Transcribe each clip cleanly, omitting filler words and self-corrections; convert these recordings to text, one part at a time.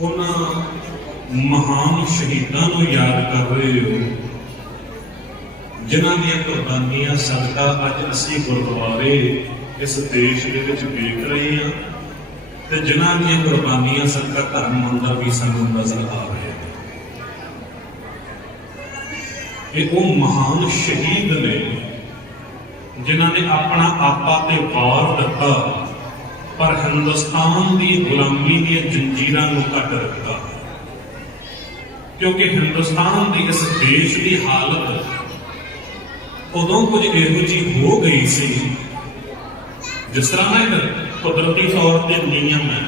उन्हां महान शहीदां नूं याद कर रहे हो जिन्हां दीयां कुर्बानियां सदका अज असीं गुरुद्वारे इस देश दे विच वेख रहे हां ते जिन्हां दीयां कुर्बानियां सदका धर्म मंदिर भी सानूं नज़र आ रहे हैं। ये वो महान शहीद ने जिन्हां ने अपना आपा ते वार दिता पर हिंदुस्तान की गुलामी दी जंजीरां नूं कट रखा, क्योंकि हिंदुस्तान की इस देश की हालत उदों कुछ इहो जी हो गई सी जिस तरह ना कुदरती तौर पर नियम है।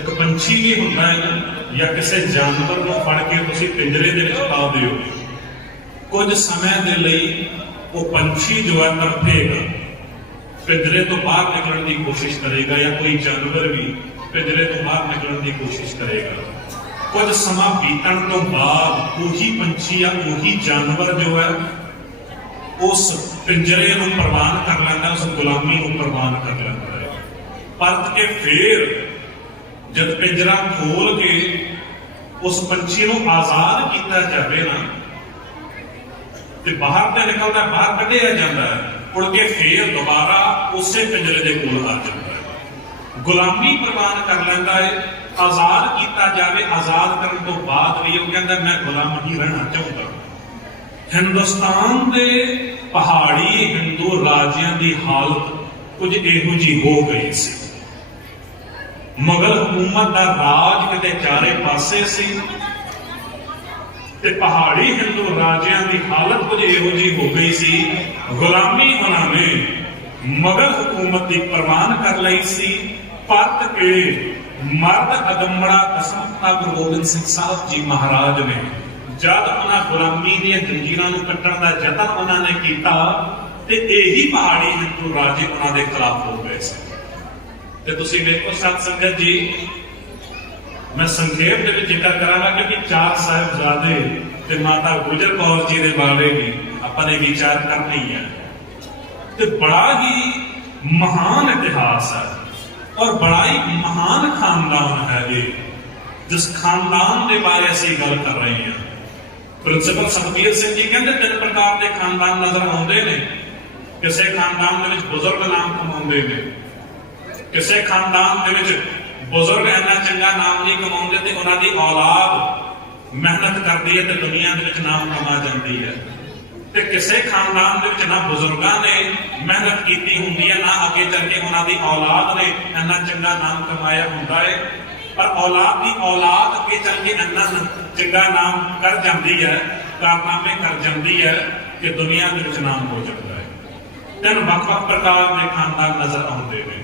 एक पंछी भी होंदा है या किसी जानवर को फड़ के तुसीं पिंजरे दे विच पा दिओ, कुछ समय के लिए वो पंछी जो है तड़फेगा, पिंजरे तो बाहर निकलने की कोशिश करेगा, या कोई जानवर भी पिंजरे तो बाहर निकलने की कोशिश करेगा। कुछ समा बीतण तो बाद वही पंछी या वही जानवर जो है उस पिंजरे को प्रवान कर लेंदा, उस गुलामी को प्रवान कर लेंदा है। परत के फिर जब पिंजरा खोल के उस पंछी को आजाद किया जाए ना, तो बाहर तो निकलता, बाहर कढ़िया जाता है, उड़ के फिर दोबारा उसे पिंजरे के कोल आ जाता है, गुलामी प्रवान कर लेंदा है, आजाद किया जाए। आजाद करने तो बाद भी वो कहता मैं गुलाम ही रहना चाहता। हिंदुस्तान के पहाड़ी हिंदू राज्यों की हालत कुछ इहो जी हो गई सी। मुगल हुकूमत का राज किते चारे पासे सी ते पहाड़ी हिंदू राज्यों की हालत कुछ इहो जी हो गई सी। गुलामी उन्होंने मुगल हुकूमत की प्रवान कर ली सी। पत के मर्द अगमड़ा कसम गुरु गोबिंद सिंह साहब जी महाराज ने जब उन्होंने गुलामी दी जंजीरां नूं कट्टण दा यतन उन्होंने किया ते यही पहाड़ी हिंदू राजे उन्होंने खिलाफ हो गए सी। ते तुसीं वेखो सत संगत जी, मैं संक्षेप दे विच जिक्र करांगा क्योंकि चार साहिबजादे ते माता गुजर कौर जी दे बारे भी आपां ने विचार करना ही है। ते बड़ा ही महान इतिहास है और बड़ा ही महान खानदान है ये, जिस खानदान के बारे असीं गल कर रहे हैं। प्रिंसिपल सतबीर सिंह जी कहते तीन प्रकार के खानदान नजर आते हैं। किसी खानदान के बुजुर्ग नाम कमाते हैं, किसी खानदान के बुजुर्ग इन्ना चंगा नाम नहीं कमाते तो उन्होंने औलाद मेहनत करती है तो दुनिया के नाम कमा जाती है। ते किसी खानदान के ना बुजुर्गों ने मेहनत की होंगी है, ना अगे चल के उन्होंने औलाद ने इन्ना चंगा नाम कमाया होंदा है, पर औलाद की औलाद अगे चल के इन्ना चंगा नाम कर जाती है, कारनामे कर जाती है कि दुनिया के नाम हो जाता है। तीन वख-वख प्रकार के खानदान नजर आते हैं।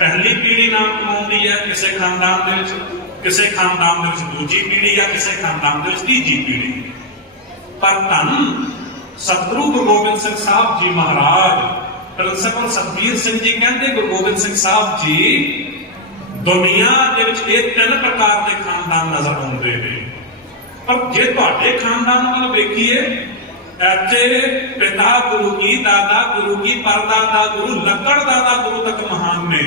पहली पीढ़ी नाम कमाती है किसी खानदान के, किसी खानदान के दूजी पीढ़ी या किसी खानदान के तीजी पीढ़ी। पर धन सतगुरु गुरु गोबिंद सिंह साहब जी महाराज, प्रिंसिपल सतबीर सिंह जी कहते गुरु गोबिंद सिंह साहब जी दुनिया के तीन प्रकार के खानदान नजर आते हैं। पर जे तुहाडे खानदान वाल वेखीए इत्थे पिता गुरु की, दादा गुरु की, परदादा गुरु, लक्कड़ दादा गुरु तक महान ने।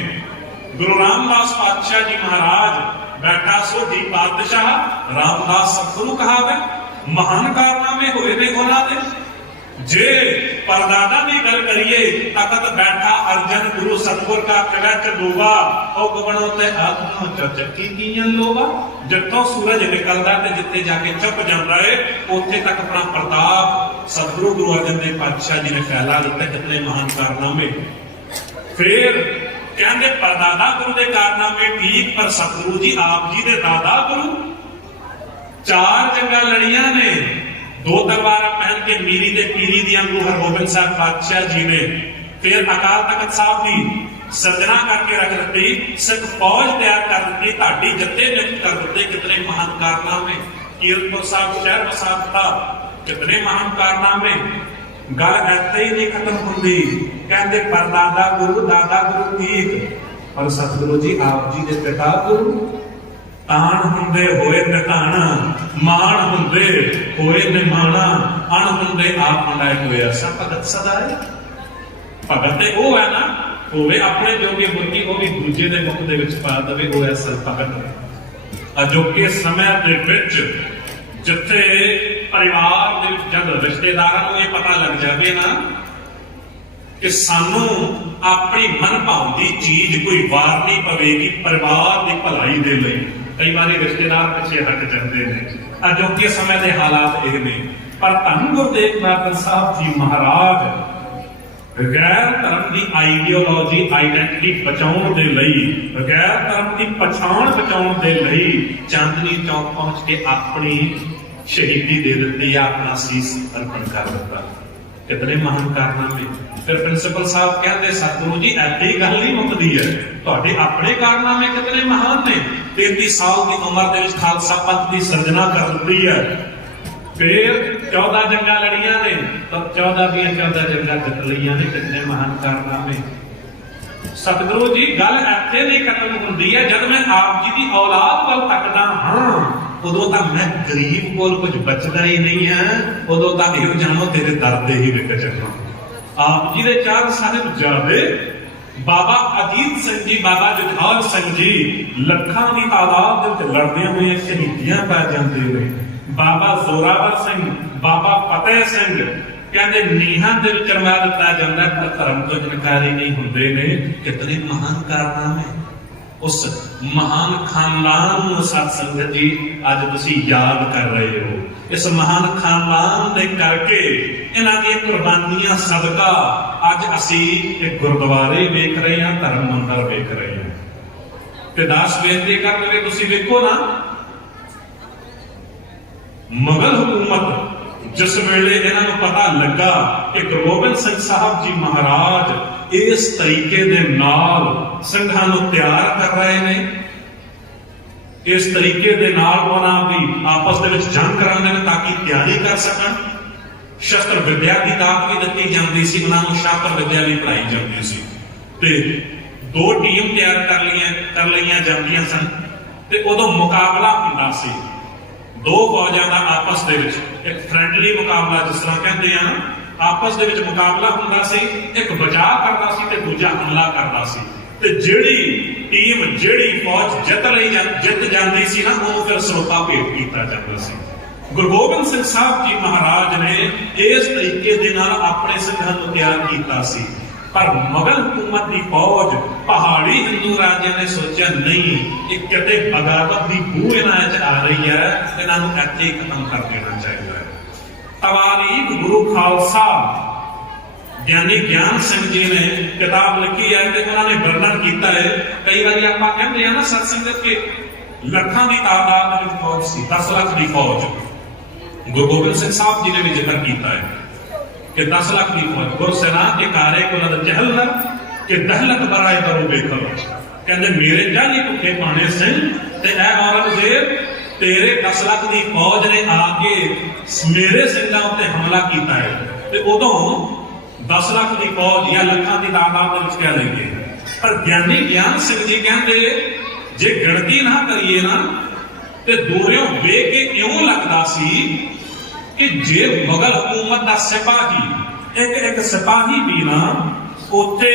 गुरु रामदास पातशाह जी महाराज बैठा सोधी पातशाह रामदास सतगुरु कहावे, महान कारनामे होए ने उन्होंने। जे परदादा की गल करिए तकत बैठा अर्जन गुरु सतगुर का किला चलूगा और गवणों ते आत्मा चचकी कीयन लोगा। जितों सूरज निकलता है जिते जाके चुप जाता है उत्थे तक अपना प्रताप सतगुरु गुरु अर्जन देव पातशाह जी ने फैला दिता। कितने महान कारनामे। फिर कहते परदादा गुरु के कारनामे ठीक, पर सतगुरु जी आप जी के दादा गुरु चार जंगा लड़िया ने, दो तलवार पहन के मीरी ते पीरी दियां गुरु हरगोबिंद साहब पातशाह जी ने। फिर अकाल तख्त साहब की सजना करके रख दी, सिख फौज तैयार कर दी, ढाडी जत्थे नियुक्त कर दिते। कितने महान कारनामे। कीरतपुर साहब शहर बसा दिता, कितने महान कारनामे। गल ऐसे ही नहीं खत्म होंदी। कहते परदादा गुरु दादा गुरु ठीक, पर सतगुरु जी आप जी के पिता गुरु तान हुंदे होए निताना, मान हुंदे होए निमाना, अण हुंदे आप मंडाए होए। ऐसा भगत सदाए। भगत वो है ना ਹੋਵੇ ਆਪਣੇ ਜੋਗੇ ਮੁਰਗੀ ਉਹ ਵੀ ਦੂਜੇ ਦੇ ਮੁਖ ਦੇ ਵਿੱਚ ਪਾ ਦੇਵੇ, ਉਹ ਹੈ ਸੰਤਾਨ। ਅਜੋਕੇ ਸਮੇਂ ਦੇ ਵਿੱਚ ਜਿੱਥੇ ਪਰਿਵਾਰ ਦੇ ਵਿੱਚ ਜਦ ਰਿਸ਼ਤੇਦਾਰਾਂ ਨੂੰ ਇਹ ਪਤਾ ਲੱਗ ਜਾਵੇ ਨਾ ਕਿ ਸਾਨੂੰ ਆਪਣੀ ਮਨ ਭਾਉਂਦੀ ਚੀਜ਼ ਕੋਈ ਵਾਰ ਨਹੀਂ ਪਵੇਗੀ ਪਰਿਵਾਰ ਦੀ ਭਲਾਈ ਦੇ ਲਈ, ਕਈ ਵਾਰੀ ਰਿਸ਼ਤੇਦਾਰ ਪਿੱਛੇ ਹਟ ਜਾਂਦੇ ਨੇ। ਅਜੋਕੇ ਸਮੇਂ ਦੇ ਹਾਲਾਤ ਇਹ ਨੇ। ਪਰ ਧੰਨ ਗੁਰੂ ਤੇਗ ਬਹਾਦਰ ਸਾਹਿਬ ਜੀ ਮਹਾਰਾਜ ਗੈਰ ਧਰਮ ਦੀ ਆਈਡੀਓਲੋਜੀ ਆਈਡੈਂਟਿਟੀ ਬਚਾਉਣ ਦੇ ਲਈ, ਗੈਰ ਧਰਮ ਦੀ ਪਛਾਣ ਬਚਾਉਣ ਦੇ ਲਈ ਚਾਂਦਨੀ ਚੌਕ ਪਹੁੰਚ ਕੇ ਆਪਣੀ ਸ਼ਹੀਦੀ ਦੇ ਦਿੱਤੀ, ਆਪਣਾ ਸੀਸ ਅਰਪਣ ਕਰ ਦਿੱਤਾ। ਕਿਤਨੇ ਮਹਾਨ ਕਾਰਨਾਮੇ। ਫਿਰ ਪ੍ਰਿੰਸੀਪਲ ਸਾਹਿਬ ਕਹਿੰਦੇ ਸਤਿਗੁਰੂ ਜੀ ਐਡੀ ਗੱਲ ਨਹੀਂ ਮੁੱਕਦੀ ਹੈ, ਤੁਹਾਡੇ ਆਪਣੇ ਕਾਰਨਾਮੇ ਕਿਤਨੇ ਮਹਾਨ ਨੇ। 33 ਸਾਲ ਦੀ ਉਮਰ ਦੇ ਵਿੱਚ ਖਾਲਸਾ ਪੰਥ ਦੀ ਸਿਰਜਣਾ ਕਰ ਦਿੱਤੀ ਹੈ। ਫਿਰ 14 ਜੰਗਾਂ ਲੜੀਆਂ ਨੇ, ਤਾਂ 14 ਦੀਆਂ 14 ਜੰਗਾਂ ਜਿੱਤ ਲਈਆਂ ਨੇ। ਕਿਤਨੇ ਮਹਾਨ ਕਾਰਨਾਮੇ। ਸਤਿਗੁਰੂ ਜੀ ਗੱਲ ਇੱਥੇ ਨਹੀਂ ਖਤਮ ਹੁੰਦੀ ਹੈ। ਜਦ ਮੈਂ ਆਪ ਜੀ ਦੀ ਔਲਾਦ ਵੱਲ ਤੱਕਦਾ ਹਾਂ ਉਦੋਂ ਤਾਂ ਮੈਂ ਗਰੀਬ ਕੋਲ ਕੁਝ ਬਚਦਾ ਹੀ ਨਹੀਂ ਹੈ, ਉਦੋਂ ਤਾਂ ਇਹੋ ਜਾਣੋ ਤੇਰੇ ਦਰ ਦੇ ਹੀ ਵਿਕ ਜਾਣਾ। ਆਪ ਜੀ ਦੇ ਚਾਰ ਸਾਹਿਬਜ਼ਾਦੇ ਬਾਬਾ ਅਜੀਤ ਸਿੰਘ ਜੀ, ਬਾਬਾ ਜੁਝਾਰ ਸਿੰਘ ਜੀ ਲੱਖਾਂ ਦੀ ਤਾਦਾਦ ਦੇ ਵਿੱਚ ਲੜਦਿਆਂ ਹੋਏ ਸ਼ਹੀਦੀਆਂ ਪੈ ਜਾਂਦੇ ਨੇ। ਬਾਬਾ ਜ਼ੋਰਾਵਰ ਸਿੰਘ, ਬਾਬਾ ਫਤਿਹ ਸਿੰਘ ਕਹਿੰਦੇ ਨੀਹਾਂ ਦੇ ਵਿੱਚ ਰਵਾ ਦਿੱਤਾ ਜਾਂਦਾ, ਪਰ ਧਰਮ ਤੋਂ ਇਨਕਾਰੀ ਨਹੀਂ ਹੁੰਦੇ ਨੇ। ਕਿਤਨੇ ਮਹਾਨ ਕਾਰਨਾਮੇ। ਉਸ ਮਹਾਨ ਖਾਨਦਾਨ ਨੂੰ ਸਤ ਸੰਗਤ ਜੀ ਅੱਜ ਤੁਸੀਂ ਯਾਦ ਕਰ ਰਹੇ ਹੋ। ਇਸ ਮਹਾਨ ਖਾਨਦਾਨ ਦੇ ਕਰਕੇ, ਇਹਨਾਂ ਦੀਆਂ ਕੁਰਬਾਨੀਆਂ ਸਦਕਾ ਅੱਜ ਅਸੀਂ ਇਹ ਗੁਰਦੁਆਰੇ ਵੇਖ ਰਹੇ ਹਾਂ, ਧਰਮ ਮੰਦਰ ਵੇਖ ਰਹੇ ਹਾਂ। ਤੇ ਦਾਸ ਬੇਨਤੀ ਕਰ ਲਵੇ, ਤੁਸੀਂ ਵੇਖੋ ਨਾ ਮੁਗਲ ਹਕੂਮਤ ਜਿਸ ਵੇਲੇ ਇਹਨਾਂ ਨੂੰ ਪਤਾ ਲੱਗਾ ਕਿ ਗੁਰੂ ਗੋਬਿੰਦ ਸਿੰਘ ਸਾਹਿਬ ਜੀ ਮਹਾਰਾਜ ਇਸ ਤਰੀਕੇ ਦੇ ਨਾਲ ਸਿੰਘਾਂ ਨੂੰ ਤਿਆਰ ਕਰ ਰਹੇ ਨੇ, ਇਸ ਤਰੀਕੇ ਦੇ ਨਾਲ ਉਹਨਾਂ ਦੀ ਆਪਸ ਦੇ ਵਿੱਚ ਜੰਗ ਕਰਾਉਂਦੇ ਨੇ ਤਾਂ ਕਿ ਤਿਆਰੀ ਕਰ ਸਕਣ। ਸ਼ਸਤਰ ਵਿਦਿਆ ਦੀ ਦਾਤ ਵੀ ਦਿੱਤੀ ਜਾਂਦੀ ਸੀ, ਉਹਨਾਂ ਨੂੰ ਸ਼ਾਸਤਰ ਵਿਦਿਆ ਵੀ ਪੜਾਈ ਜਾਂਦੀ ਸੀ। ਤੇ ਦੋ ਟੀਮ ਤਿਆਰ ਕਰ ਲਈਆਂ ਜਾਂਦੀਆਂ ਸਨ ਤੇ ਉਦੋਂ ਮੁਕਾਬਲਾ ਹੁੰਦਾ ਸੀ ਦੋ ਫੌਜਾਂ ਦਾ ਆਪਸ ਦੇ ਵਿੱਚ। ਇੱਕ ਫਰੈਂਡਲੀ ਮੁਕਾਬਲਾ ਜਿਸ ਤਰ੍ਹਾਂ ਕਹਿੰਦੇ ਆ, ਆਪਸ ਦੇ ਵਿੱਚ ਮੁਕਾਬਲਾ ਹੁੰਦਾ ਸੀ। ਇੱਕ ਬਚਾਅ ਕਰਦਾ ਸੀ ਤੇ ਦੂਜਾ ਹਮਲਾ ਕਰਦਾ ਸੀ। ਤੇ ਜਿਹੜੀ ਟੀਮ, ਜਿਹੜੀ ਫੌਜ ਜਿੱਤ ਜਾਂਦੀ ਸੀ ਨਾ, ਉਹਨੂੰ ਫਿਰ ਸਰੋਪਾ ਭੇਟ ਕੀਤਾ ਜਾਂਦਾ ਸੀ। ਗੁਰੂ ਗੋਬਿੰਦ ਸਿੰਘ ਸਾਹਿਬ ਜੀ ਮਹਾਰਾਜ ਨੇ ਇਸ ਤਰੀਕੇ ਦੇ ਨਾਲ ਆਪਣੇ ਸਿੰਘਾਂ ਨੂੰ ਤਿਆਰ ਕੀਤਾ ਸੀ। ਪਰ ਮੁਗਲ ਹਕੂਮਤ ਦੀ ਫੌਜ, ਪਹਾੜੀ ਹਿੰਦੂ ਰਾਜਿਆਂ ਨੇ ਸੋਚਿਆ ਨਹੀਂ, ਇਹ ਕਿਤੇ ਬਗਾਵਤ ਦੀ ਬੂ ਇਹਨਾਂ 'ਚ ਆ ਰਹੀ ਹੈ, ਇਹਨਾਂ ਨੂੰ ਇੱਥੇ ਹੀ ਖਤਮ ਕਰ ਦੇਣਾ ਚਾਹੀਦਾ ਹੈ। ਤਵਾਰੀਖ ਗੁਰੂ ਖਾਲਸਾ ਗਿਆਨੀ ਗਿਆਨ ਸਿੰਘ ਜੀ ਨੇ ਕਿਤਾਬ ਲਿਖੀ ਹੈ ਤੇ ਉਹਨਾਂ ਨੇ ਵਰਣਨ ਕੀਤਾ ਹੈ। ਕਈ ਵਾਰੀ ਆਪਾਂ ਕਹਿੰਦੇ ਆ ਨਾ ਸਤ ਸੰਗਤ ਕਿ ਲੱਖਾਂ ਦੀ ਤਾਦਾਦ ਦੇ ਵਿੱਚ ਫੌਜ ਸੀ, 10 ਲੱਖ ਦੀ ਫੌਜ। ਗੁਰੂ ਗੋਬਿੰਦ ਸਿੰਘ ਸਾਹਿਬ ਜੀ ਨੇ ਵੀ ਜ਼ਿਕਰ ਕੀਤਾ ਹੈ ਕਿ 10 ਲੱਖ ਦੀ ਫੌਜ। ਗੁਰਸੈਨਾ ਕੇ ਕਾਰੇ ਕੁਲਦ ਚਹਿਲ ਕਿ ਦਹਲਤ ਬਰਾਏ ਦਰੋ ਬੇਖਰ। ਕਹਿੰਦੇ ਮੇਰੇ ਜਾਨੀ ਭੁੱਖੇ ਪਾਣੇ ਸਿੰਘ ਤੇ ਐ ਔਰੰਗਜ਼ੇਬ, ਤੇਰੇ 10 ਲੱਖ ਦੀ ਫੌਜ ਨੇ ਆ ਕੇ ਮੇਰੇ ਸਿੰਘਾਂ ਉੱਤੇ ਹਮਲਾ ਕੀਤਾ ਹੈ। ਤੇ ਉਦੋਂ 10 ਲੱਖ ਦੀ ਫੌਜ ਜਾਂ ਲੱਖਾਂ ਦੀ ਤਾਦਾਦ ਦੇ ਵਿੱਚ ਕਹਿ ਲਈਏ। ਪਰ ਗਿਆਨੀ ਗਿਆਨ ਸਿੰਘ ਜੀ ਕਹਿੰਦੇ ਜੇ ਗਿਣਤੀ ਨਾ ਕਰੀਏ ਨਾ ਤੇ ਦੂਰਿਓਂ ਵੇਖ ਕੇ ਇਉਂ ਲੱਗਦਾ ਸੀ ਕਿ ਜੇ ਮੁਗਲ ਹਕੂਮਤ ਦਾ ਸਿਪਾਹੀ ਇੱਕ ਸਿਪਾਹੀ ਵੀ ਨਾ ਉੱਥੇ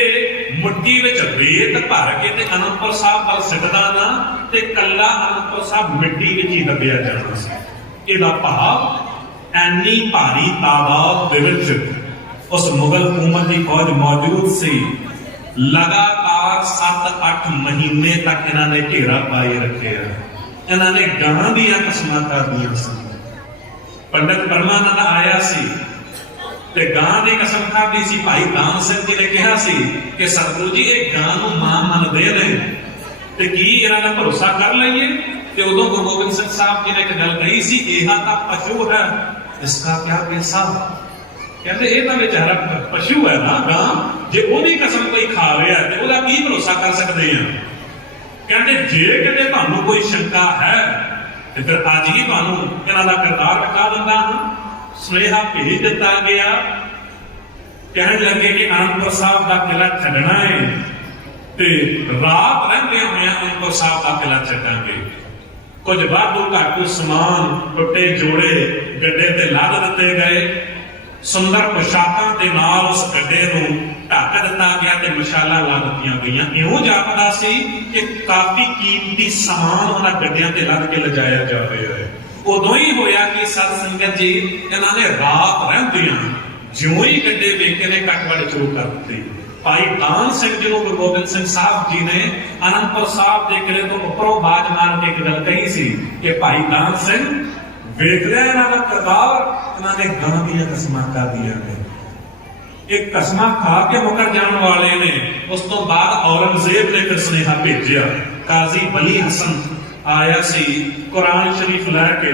ਮਿੱਟੀ ਵਿੱਚ ਰੇਤ ਭਰ ਕੇ ਤੇ ਅਨੰਦਪੁਰ ਸਾਹਿਬ ਵੱਲ ਸਿੱਟਦਾ ਨਾ ਤੇ ਕੱਲਾ ਅਨੰਦਪੁਰ ਸਾਹਿਬ ਮਿੱਟੀ ਵਿੱਚ ਹੀ ਦੱਬਿਆ ਜਾਣਾ ਸੀ। ਇਹਦਾ ਭਾਵ ਐਨੀ ਭਾਰੀ ਤਾਦਾਦ ਦੇ ਵਿੱਚ ਉਸ ਮੁਗਲ ਹਕੂਮਤ ਦੀ ਫੌਜ ਮੌਜੂਦ ਸੀ। ਲਗਾਤਾਰ 7-8 ਮਹੀਨੇ ਤੱਕ ਇਹਨਾਂ ਨੇ ਘੇਰਾ ਪਾਏ ਰੱਖਿਆ। ਇਹਨਾਂ ਨੇ ਗਾਂ ਦੀਆਂ ਕਸਮਾਂ ਖਾਧੀਆਂ ਸਨ। ਪੰਡਤ ਪਰਮਾਨੰਦ ਆਇਆ ਸੀ ਤੇ ਗਾਂ ਦੀ ਕਸਮ ਖਾਧੀ ਸੀ। ਭਾਈ ਦਾਨ ਸਿੰਘ ਜੀ ਨੇ ਕਿਹਾ ਸੀ ਕਿ ਸਤਿਗੁਰੂ ਜੀ ਇਹ ਗਾਂ ਨੂੰ ਮਾਂ ਮੰਨਦੇ ਨੇ ਤੇ ਕੀ ਇਹਨਾਂ ਦਾ ਭਰੋਸਾ ਕਰ ਲਈਏ। ਤੇ ਉਦੋਂ ਗੁਰੂ ਗੋਬਿੰਦ ਸਿੰਘ ਸਾਹਿਬ ਜੀ ਨੇ ਇੱਕ ਗੱਲ ਕਹੀ ਸੀ, ਇਹ ਤਾਂ ਪਸ਼ੂ ਹੈ, ਇਸਕਾ ਕਿਆ ਪੈਸਾ। ਕਹਿੰਦੇ ਇਹ ਤਾਂ ਵਿਚਾਰਾ ਪਸ਼ੂ ਹੈ ਨਾ ਗਾਂ, ਜੇ ਉਹਦੀ ਕਸਮ ਕੋਈ ਖਾ ਰਿਹਾ ਤੇ ਉਹਦਾ ਕੀ ਭਰੋਸਾ ਕਰ ਸਕਦੇ ਆ। ਕਹਿੰਦੇ ਜੇ ਕਿਤੇ ਤੁਹਾਨੂੰ ਕੋਈ ਸ਼ੰਕਾ ਹੈ ਤੇ ਫਿਰ ਅੱਜ ਹੀ ਤੁਹਾਨੂੰ ਇਹਨਾਂ ਦਾ ਕਿਰਦਾਰ ਵਿਖਾ ਦਿੰਦਾ ਹਾਂ। ਸੁਨੇਹਾ ਭੇਜ ਦਿੱਤਾ ਗਿਆ। ਕਹਿਣ ਲੱਗੇ ਕਿ ਅਨੰਦਪੁਰ ਸਾਹਿਬ ਦਾ ਕਿਲ੍ਹਾ ਛੱਡਣਾ ਹੈ ਤੇ ਰਾਤ ਰਹਿੰਦੇ ਹੋਏ ਅਨੰਦਪੁਰ ਸਾਹਿਬ ਦਾ ਕਿਲ੍ਹਾ ਛੱਡਾਂਗੇ। ਕੁਝ ਵਾਧੂ ਘਾਟੂ ਸਮਾਨ, ਟੁੱਟੇ ਜੋੜੇ ਗੱਡੇ ਤੇ ਲੱਦ ਦਿੱਤੇ ਗਏ। ਸੁੰਦਰ ਪੁਸ਼ਾਕਾਂ ਦੇ ਨਾਲ ਉਸ ਗੱਡੇ ਨੂੰ ਢੱਕ ਦਿੱਤਾ ਗਿਆ ਤੇ ਮਸ਼ਾਲਾਂ ਲਾ ਦਿੱਤੀਆਂ ਗਈਆਂ। ਇਉਂ ਜਾਪਦਾ ਸੀ ਕਿ ਕਾਫੀ ਕੀਮਤੀ ਸਮਾਨ ਉਹਨਾਂ ਗੱਡਿਆਂ ਤੇ ਲੱਦ ਕੇ ਲਿਜਾਇਆ ਜਾ ਰਿਹਾ ਹੈ। ਉਦੋਂ ਹੀ ਹੋਇਆ ਕਿ ਸਤ ਸੰਗਤ ਜੀ ਇਹਨਾਂ ਨੇ ਰਾਤ ਰਹਿੰਦਿਆਂ ਜਿਉਂ ਹੀ ਗੱਡੇ ਵੇਖੇ ਨੇ ਕੱਟਵੜ ਸ਼ੁਰੂ ਕਰ ਦਿੱਤੀ। ਭਾਈ ਦਾਨ ਸਿੰਘ ਜੀ ਨੂੰ ਗੁਰੂ ਗੋਬਿੰਦ ਸਿੰਘ ਸਾਹਿਬ ਜੀ ਨੇ ਅਨੰਦਪੁਰ ਸਾਹਿਬ ਦੇ ਕਿਲੇ ਤੋਂ ਉੱਪਰੋਂ ਬਾਜ ਮਾਰ ਕੇ ਇੱਕ ਗੱਲ ਕਹੀ ਸੀ ਕਿ ਭਾਈ ਦਾਨ ਸਿੰਘ ਵੇਖ ਲਿਆ ਇਹਨਾਂ ਦਾ ਕਿਰਦਾਰ, ਇਹਨਾਂ ਨੇ ਗਾਂ ਦੀਆਂ ਕਸਮਾਂ ਖਾਧੀਆਂ ਨੇ, ਇਹ ਕਸਮਾਂ ਖਾ ਕੇ ਮੁਕਰ ਜਾਣ ਵਾਲੇ ਨੇ। ਉਸ ਤੋਂ ਬਾਅਦ ਔਰੰਗਜ਼ੇਬ ਨੇ ਫਿਰ ਸੁਨੇਹਾ ਭੇਜਿਆ। ਕਾਜ਼ੀ ਬਲੀ ਹਸਨ ਆਇਆ ਸੀ ਕੁਰਾਨ ਸ਼ਰੀਫ ਲੈ ਕੇ,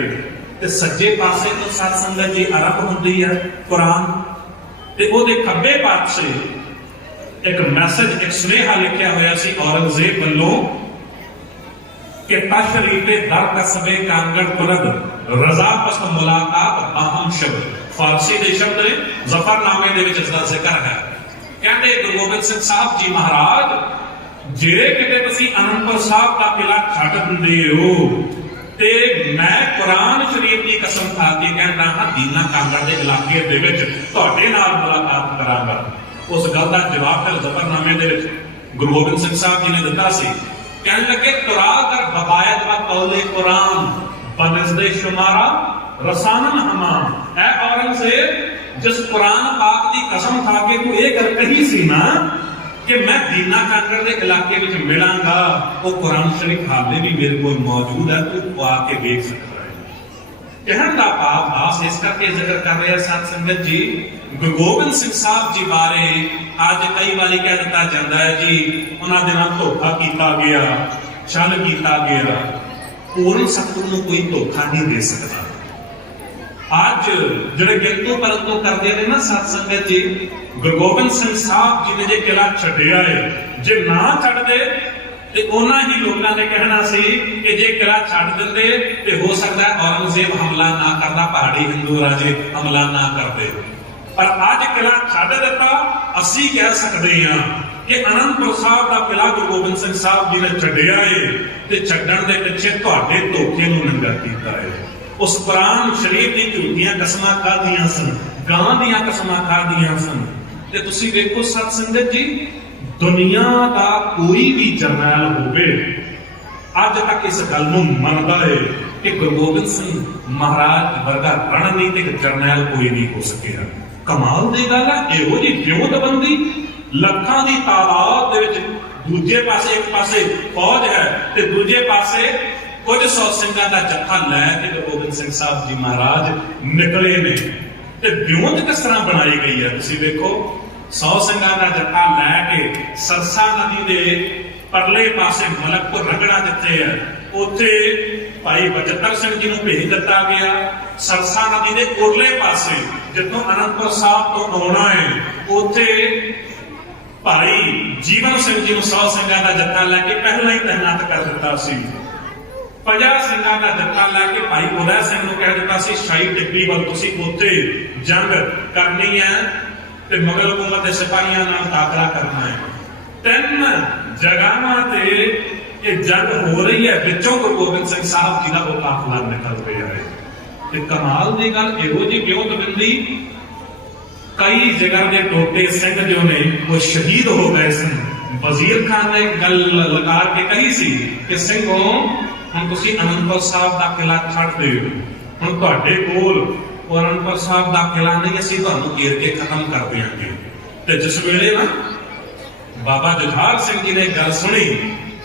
ਤੇ ਸੱਜੇ ਪਾਸੇ ਤੋਂ ਸਤ ਸੰਗਤ ਜੀ ਆਰੰਭ ਹੁੰਦੀ ਹੈ ਕੁਰਾਨ, ਤੇ ਉਹਦੇ ਖੱਬੇ ਪਾਸੇ ਇੱਕ ਮੈਸੇਜ, ਇੱਕ ਸੁਨੇਹਾ ਲਿਖਿਆ ਹੋਇਆ ਸੀ ਔਰੰਗਜ਼ੇਬ ਵੱਲੋਂ ਕਿ ਤਸ਼ਰੀਫੇ ਦਰ ਕਸਬੇ ਕਾਂਗੜ ਕੁਰਦ ਰਜ਼ਾ ਪਸਤ ਮੁਲਾਕਾਤ ਅਹਮ ਸ਼ਬਦ। ਫਾਰਸੀ ਦੇ ਸ਼ਬਦ ਨੇ, ਜ਼ਫਰਨਾਮੇ ਦੇ ਵਿੱਚ ਇਸ ਦਾ ਜ਼ਿਕਰ ਹੈ। ਕਹਿੰਦੇ ਗੁਰੂ ਗੋਬਿੰਦ ਸਿੰਘ ਸਾਹਿਬ ਜੀ ਮਹਾਰਾਜ, ਜੇ ਕਿਤੇ ਤੁਸੀਂ ਅਨੰਦਪੁਰ ਸਾਹਿਬ ਦਾ ਕਿਲਾ ਛੱਡ ਦਿੰਦੇ ਹੋ ਤੇ ਮੈਂ ਕੁਰਾਨ ਸ਼ਰੀਫ ਦੀ ਕਸਮ ਖਾ ਕੇ ਕਹਿੰਦਾ ਹਾਂ ਦੀਨਾ ਕਾਂਗੜ ਦੇ ਇਲਾਕੇ ਦੇ ਵਿੱਚ ਤੁਹਾਡੇ ਨਾਲ ਮੁਲਾਕਾਤ ਕਰਾਂਗਾ। ਉਸ ਗੱਲ ਦਾ ਜਵਾਬ ਫਿਰ ਜ਼ਫਰਨਾਮੇ ਦੇ ਵਿੱਚ ਗੁਰੂ ਗੋਬਿੰਦ ਸਿੰਘ ਸਾਹਿਬ ਜੀ ਨੇ ਦਿੱਤਾ ਸੀ। ਕਹਿਣ ਲੱਗੇ ਤੁਰਾ ਕਰ ਬਬਾਇਤ ਵਾ ਕੌਲੇ ਕੁਰਾਨ ਬਨਜ਼ਦੇ ਸ਼ੁਮਾਰਾ ਰਸਾਨਨ ਹਮਾਮ। ਐ ਔਰੰਗਜ਼ੇਬ, ਜਿਸ ਕੁਰਾਨ ਪਾਕ ਦੀ ਕਸਮ ਖਾ ਕੇ ਤੂੰ ਇਹ ਗੱਲ ਕਹੀ ਸੀ ਨਾ ਕਿ ਮੈਂ ਦੀਨਾ ਕਾਂਗੜ ਦੇ ਇਲਾਕੇ ਵਿੱਚ ਮਿਲਾਂਗਾ, ਉਹ ਕੁਰਾਨ ਸ਼ਰੀਫ ਹਾਲੇ ਵੀ ਮੇਰੇ ਕੋਲ ਮੌਜੂਦ ਹੈ, ਤੂੰ ਆ ਕੇ ਦੇਖ ਸਕਦਾ ਹੈ। ਕਹਿਣ ਦਾ ਭਾਵ ਖਾਸ ਇਸ ਕਰਕੇ ਜ਼ਿਕਰ ਕਰ ਰਿਹਾ ਸਤ ਸੰਗਤ ਜੀ, ਗੁਰੂ ਗੋਬਿੰਦ ਸਿੰਘ ਸਾਹਿਬ ਜੀ ਬਾਰੇ ਅੱਜ ਕਈ ਵਾਰੀ ਕਹਿ ਦਿੱਤਾ ਜਾਂਦਾ ਹੈ ਜੀ ਉਹਨਾਂ ਦੇ ਨਾਲ ਧੋਖਾ ਕੀਤਾ ਗਿਆ, ਛਲ ਕੀਤਾ ਗਿਆ। ਪੂਰਨ ਸਤਿਗੁਰੂ ਨੂੰ ਕੋਈ ਧੋਖਾ ਨਹੀਂ ਦੇ ਸਕਦਾ। ਅੱਜ ਜਿਹੜੇ ਕਿੰਤੂ ਪਰੰਤੂ ਕਰਦੇ ਨੇ ਨਾ ਸਤ ਸੰਗਤ ਜੀ, ਗੁਰੂ ਗੋਬਿੰਦ ਸਿੰਘ ਸਾਹਿਬ ਜੀ ਨੇ ਜੇ ਕਿਲਾ ਛੱਡਿਆ ਹੈ, ਜੇ ਨਾ ਛੱਡਦੇ ਤੇ ਉਹਨਾਂ ਹੀ ਲੋਕਾਂ ਨੇ ਕਹਿਣਾ ਸੀ ਕਿ ਜੇ ਕਿਲਾ ਛੱਡ ਦਿੰਦੇ ਤੇ ਹੋ ਸਕਦਾ ਔਰੰਗਜ਼ੇਬ ਹਮਲਾ ਨਾ ਕਰਦਾ, ਪਹਾੜੀ ਹਿੰਦੂ ਰਾਜੇ ਹਮਲਾ ਨਾ ਕਰਦੇ। ਪਰ ਅੱਜ ਕਿਲਾ ਛੱਡ ਦਿੱਤਾ। ਅਸੀਂ ਕਹਿ ਸਕਦੇ ਹਾਂ ਕਿ ਅਨੰਦਪੁਰ ਸਾਹਿਬ ਦਾ ਕਿਲਾ ਗੁਰੂ ਗੋਬਿੰਦ ਸਿੰਘ ਸਾਹਿਬ ਜੀ ਨੇ ਛੱਡਿਆ ਏ, ਤੇ ਛੱਡਣ ਦੇ ਪਿੱਛੇ ਤੁਹਾਡੇ ਧੋਖੇ ਨੂੰ ਨੰਗਾ ਕੀਤਾ ਹੈ। ਉਸ ਕੁਰਾਨ ਸ਼ਰੀਫ ਦੀ ਝੂਠੀਆਂ ਕਸਮਾਂ ਖਾਧੀਆਂ ਸਨ, ਗਾਂ ਦੀਆਂ ਕਸਮਾਂ ਖਾਧੀਆਂ ਸਨ। ਤੇ ਤੁਸੀਂ ਵੇਖੋ ਸਤ ਸੰਗਤ ਜੀ, ਦੁਨੀਆ ਦਾ ਕੋਈ ਵੀ ਜਰਨੈਲ ਹੋਵੇ ਅੱਜ ਤੱਕ ਇਸ ਗੱਲ ਨੂੰ ਮੰਨਦਾ ਹੈ ਕਿ ਗੁਰੂ ਗੋਬਿੰਦ ਸਿੰਘ ਮਹਾਰਾਜ ਵਰਗਾ ਰਣਨੀਤਿਕ ਜਰਨੈਲ ਕੋਈ ਨਹੀਂ ਹੋ ਸਕਿਆ। ਕਮਾਲ ਦੀ ਗੱਲ ਹੈ, ਇਹੋ ਜਿਹੀ ਵਿਉਂਤਬੰਦੀ, ਲੱਖਾਂ ਦੀ ਤਾਦਾਦ ਦੇ ਵਿੱਚ ਦੂਜੇ ਪਾਸੇ ਇੱਕ ਪਾਸੇ ਫੌਜ ਹੈ ਤੇ ਦੂਜੇ ਪਾਸੇ ਕੁਝ ਸੌ ਸਿੰਘਾਂ ਦਾ ਜੱਥਾ ਲੈ ਕੇ ਗੁਰੂ ਗੋਬਿੰਦ ਸਿੰਘ ਸਾਹਿਬ ਜੀ ਮਹਾਰਾਜ ਨਿਕਲੇ ਨੇ। ਤੇ ਵਿਉਂਤ ਕਿਸ ਤਰ੍ਹਾਂ ਬਣਾਈ ਗਈ ਹੈ ਤੁਸੀਂ ਵੇਖੋ। 100 ਸਿੰਘਾਂ ਦਾ ਜੱਥਾ ਲੈ ਕੇ ਸਰਸਾ ਨਦੀ ਦੇ ਪਰਲੇ ਪਾਸੇ ਮਲਕਪੁਰ ਰਗੜਾ ਜਿੱਥੇ ਹੈ ਉੱਥੇ ਭਾਈ ਬਚਿੱਤਰ ਸਿੰਘ ਜੀ ਨੂੰ ਭੇਜ ਦਿੱਤਾ ਗਿਆ। ਸਰਸਾ ਨਦੀ ਦੇ ਉਰਲੇ ਪਾਸੇ ਜਿੱਥੋਂ ਅਨੰਦਪੁਰ ਸਾਹਿਬ ਤੋਂ ਆਉਣਾ ਹੈ ਉੱਥੇ ਭਾਈ ਜੀਵਨ ਸਿੰਘ ਜੀ ਨੂੰ 100 ਸਿੰਘਾਂ ਦਾ ਜੱਥਾ ਲੈ ਕੇ ਪਹਿਲਾਂ ਹੀ ਤੈਨਾਤ ਕਰ ਦਿੱਤਾ ਸੀ। 50 ਸਿੰਘਾਂ ਦਾ ਜੱਥਾ ਲੈ ਕੇ ਭਾਈ ਉਦੈ ਸਿੰਘ ਨੂੰ ਕਹਿ ਦਿੱਤਾ ਸੀ ਸ਼ਾਹੀ ਟਿੱਬੀ ਵੱਲ ਤੁਸੀਂ ਉੱਥੇ ਜੰਗ ਕਰਨੀ ਹੈ ਤੇ ਮੁਗਲ ਹਕੂਮਤ ਦੇ ਸਿਪਾਹੀਆਂ ਨਾਲ ਟਾਕਰਾ ਕਰਨਾ ਹੈ। 3 ਜਗ੍ਹਾਵਾਂ ਤੇ ਇਹ ਜੰਗ ਹੋ ਰਹੀ ਹੈ, ਵਿੱਚੋਂ ਗੁਰੂ ਗੋਬਿੰਦ ਸਿੰਘ ਸਾਹਿਬ ਜੀ ਦਾ ਉਹ ਕਾਫਲਾ ਨਿਕਲ ਰਿਹਾ ਹੈ। ਤੇ ਕਮਾਲ ਦੀ ਗੱਲ ਇਹੋ ਜਿਹੀ ਵਿਉਂਤਬੰਦੀ, ਕਈ ਜਗ੍ਹਾ ਦੇ ਟੋਟੇ ਸਿੰਘ ਜੋ ਨੇ ਉਹ ਸ਼ਹੀਦ ਹੋ ਗਏ ਸਨ। ਵਜ਼ੀਰ ਖਾਨ ਨੇ ਗੱਲ ਲਗਾ ਕੇ ਕਹੀ ਸੀ ਕਿ ਸਿੰਘੋ ਹੁਣ ਤੁਸੀਂ ਅਨੰਦਪੁਰ ਸਾਹਿਬ ਦਾ ਕਿਲਾ ਛੱਡ ਦਿਓ, ਹੁਣ ਤੁਹਾਡੇ ਕੋਲ ਉਹ ਅਨੰਦਪੁਰ ਸਾਹਿਬ ਦਾ ਕਿਲਾ ਨਹੀਂ, ਅਸੀਂ ਤੁਹਾਨੂੰ ਘੇਰ ਕੇ ਖਤਮ ਕਰ ਦਿਆਂਗੇ। ਤੇ ਜਿਸ ਵੇਲੇ ਨਾ ਬਾਬਾ ਜੁਝਾਰ ਸਿੰਘ ਜੀ ਨੇ ਗੱਲ ਸੁਣੀ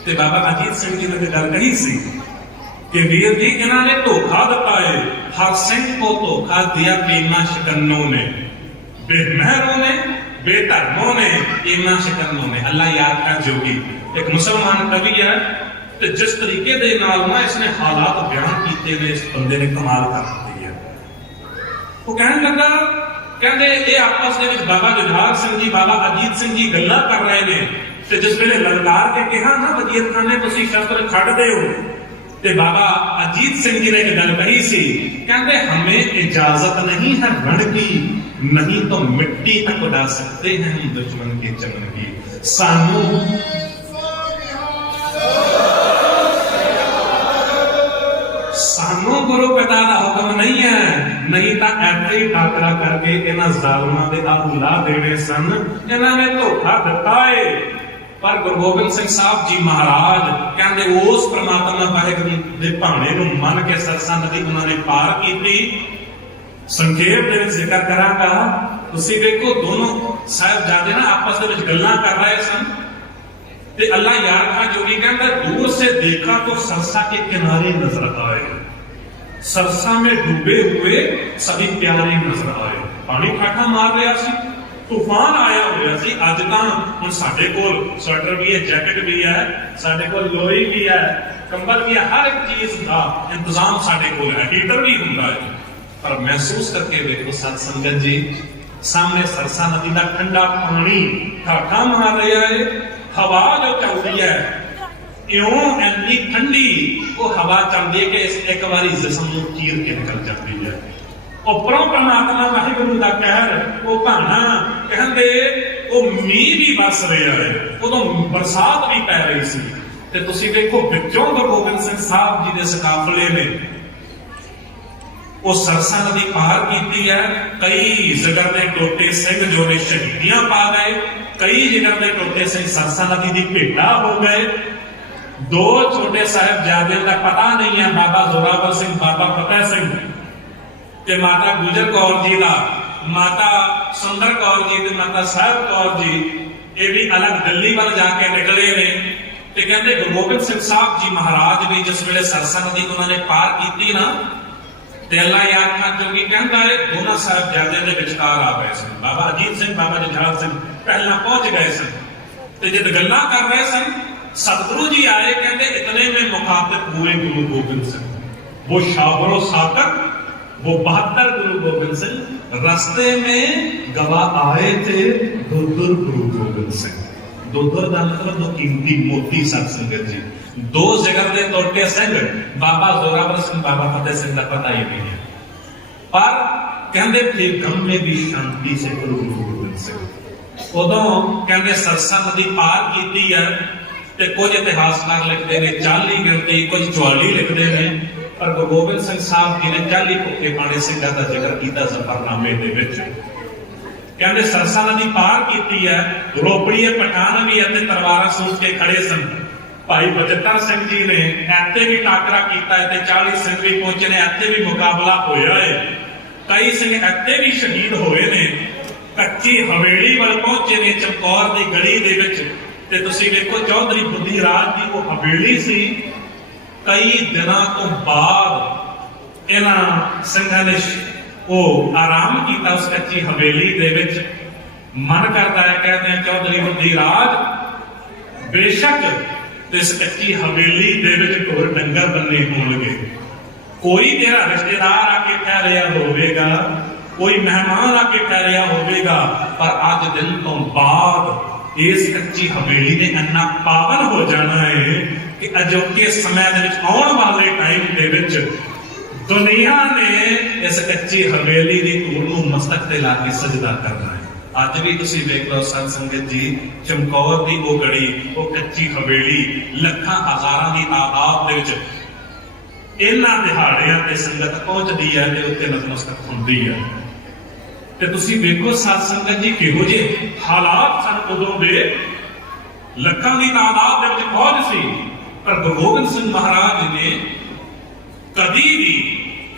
ਤੇ ਬਾਬਾ ਅਜੀਤ ਸਿੰਘ ਜੀ ਨੇ ਗੱਲ ਕਹੀ ਸੀ कि वीर जी इन्होंने धोखा दिता है, हर सिंह को धोखा दिया बेना शिकन्नों ने, बेमहरों ने, बेधर्मों ने, इना शिकन्नों ने। अल्लाह याद कर जोगी एक मुसलमान कवि है ते जिस तरीके दे नाल ना इसने हालात बयान कीते ने इस बंदे ने कमाल कर दी है। वो कहने लगा कहते ये आपस दे विच बाबा जुझार सिंह जी बाबा अजीत सिंह जी गल्लां कर रहे ने ते जिस वेले ललकार के कहा ना वजीर खान ने तुसीं शस्त्र छड्ड दिओ ते बाबा अजीत सिंह जी ने एक गल कही सी, कहते हमें इजाजत नहीं है रण की, नहीं तो मिट्टी तक उड़ा सकते हैं हम दुश्मन के चमन की। सानू सानू गुरु पिता का हुक्म नहीं है, नहीं तो ऐसे ही टाकरा करके इन्हां ज़ालिमां दे आहुला देने सन। इन्हां ने धोखा दिता है। पर गुरु गोबिंद सिंह साहब जी महाराज कहते उस परमात्मा वाहिगुरू दे भाणे नूं मन के सरसा नदी उन्होंने पार की। संक्षेप दे विच जिक्र करांगा। तुसीं देखो दोनों साहिबजादे ना आपस दे विच गल्लां कर रहे सन ते अल्लाह यार खां जोगी कहता दूर से देखा तो सरसा के किनारे नजर आए, सरसा में डूबे हुए सभी प्यारे नजर आए। पानी ठाठा मार रहा सी, तूफान आया हुआ सी। अज तां हुण साडे कोल स्वेटर भी है, जैकेट भी है, साडे कोल लोई भी है, कंबल भी है, हर एक चीज का इंतजाम साडे कोल है, हीटर भी हुंदा है। पर महसूस करके देखो सत संगत जी, सामने सरसा नदी का ठंडा पानी ठाठा मार रहा है, हवा जो चल रही है इं इन्नी ठंडी वो हवा चलती है कि एक बारी जिस्म को चीर के निकल जाती है। उपरों परमात्मा वाहिगुरू का कहर वो भाना कहते वो मीह भी बस रहा है, उदों बरसात भी पै रही सी। ते तुसीं देखो विचों गुरु गोबिंद सिंह साहब जी के सकाफले ने वो सरसा नदी पार की है। कई जिगर के टोटे सिंह जो ने शहीदियां पा गए, कई जिगर के टोटे सिंह सरसा नदी की भेटा हो गए। दो छोटे साहिबजादे का पता नहीं है, बाबा जोरावर सिंह, बाबा फतेह सिंह ते माता गुजर कौर जी का, माता सुंदर कौर जी ते माता साहिब कौर जी, ये भी अलग दिल्ली वाल जाके निकले ने। ते कहते गुरु गोबिंद सिंह साहब जी महाराज भी जिस वेले सरसा नदी उन्होंने पार की ना, ते अल्लाह याद खां जोगी कहता है दोनों साहिबजादे के विचकार आ गए सन। बाबा अजीत सिंह, बाबा जुझार सिंह पहला पहुंच गए सन। ते जब गल्लां कर रहे सन सतगुरु जी आए, कहते इतने में मुखातिब हुए गुरु गोबिंद सिंह, वो शाबरो साकत, वो 72 गुरु गोबिंद सिंह। रास्ते में गवाह आए थे दुदुर गुरु गोबिंद सिंह। दुदुर का मतलब दो कीमती मोती सत संगत जी, दो जिगर के टोटे सिंह, बाबा जोरावर सिंह, बाबा फतेह सिंह का पता ही नहीं है। पर कहते थे गम में भी शांति से गुरु गोबिंद सिंह। उदों कहते सरसा नदी पार की है। ते कुछ इतिहासकार लिखते हैं 40 गिनती, कुछ 44 लिखते हैं। पर गुरु गोबिंद सिंह साहब जी ने 40 भुखे पाने सिंघां का जिक्र किया जफरनामे दे विच। कहते सरसा नदी पार की है। रोपड़ीए पठान भी इत्थे तलवारां सूट के खड़े सन। भाई बचतर सिंह जी ने इत्थे भी टाकरा किया है, 40 सिंह भी पहुंचे ने, इत्थे भी मुकाबला होया है। कई सिंह इत्थे भी शहीद होए ने। कच्ची हवेली वाल पहुंचे ने चमकौर की गली दे विच। ते तुसीं देखो चौधरी बुद्धि राज की वो हवेली सी। कई दिनों तो बाद इन्हां सिंघां ने वो आराम किया उस कच्ची हवेली दे विच। मन करता है कहते हैं चौधरी बुद्धि राज बेशक इस कच्ची हवेली दे विच ढोर डंगर बन्ने होणगे, कोई तेरा रिश्तेदार आके ठहरिया होवेगा, कोई मेहमान आके ठहरिया होवेगा, पर अज दिन तो बाद इस कच्ची हवेली ने इन्ना पावन हो जाना है कि अजोके समय आने वाले टाइम दे विच दुनिया ने इस कच्ची हवेली की धूड़ को मस्तक ते ला के सजदा करना है। अज भी तुसीं देख लो सत संगत जी, चमकौर की वो गड़ी, वो कच्ची हवेली लखां हजारां की तादाद दे विच इन्हां दिहाड़ियां ते संगत पहुंचदी है ते उत्ते नतमस्तक हुंदी है। ते तुसीं देखो सत संगत जी किहो जिहे हालात सन उदों दे। लखां की तादाद दे विच फौज सी, पर गुरु गोबिंद सिंह महाराज ने कदी भी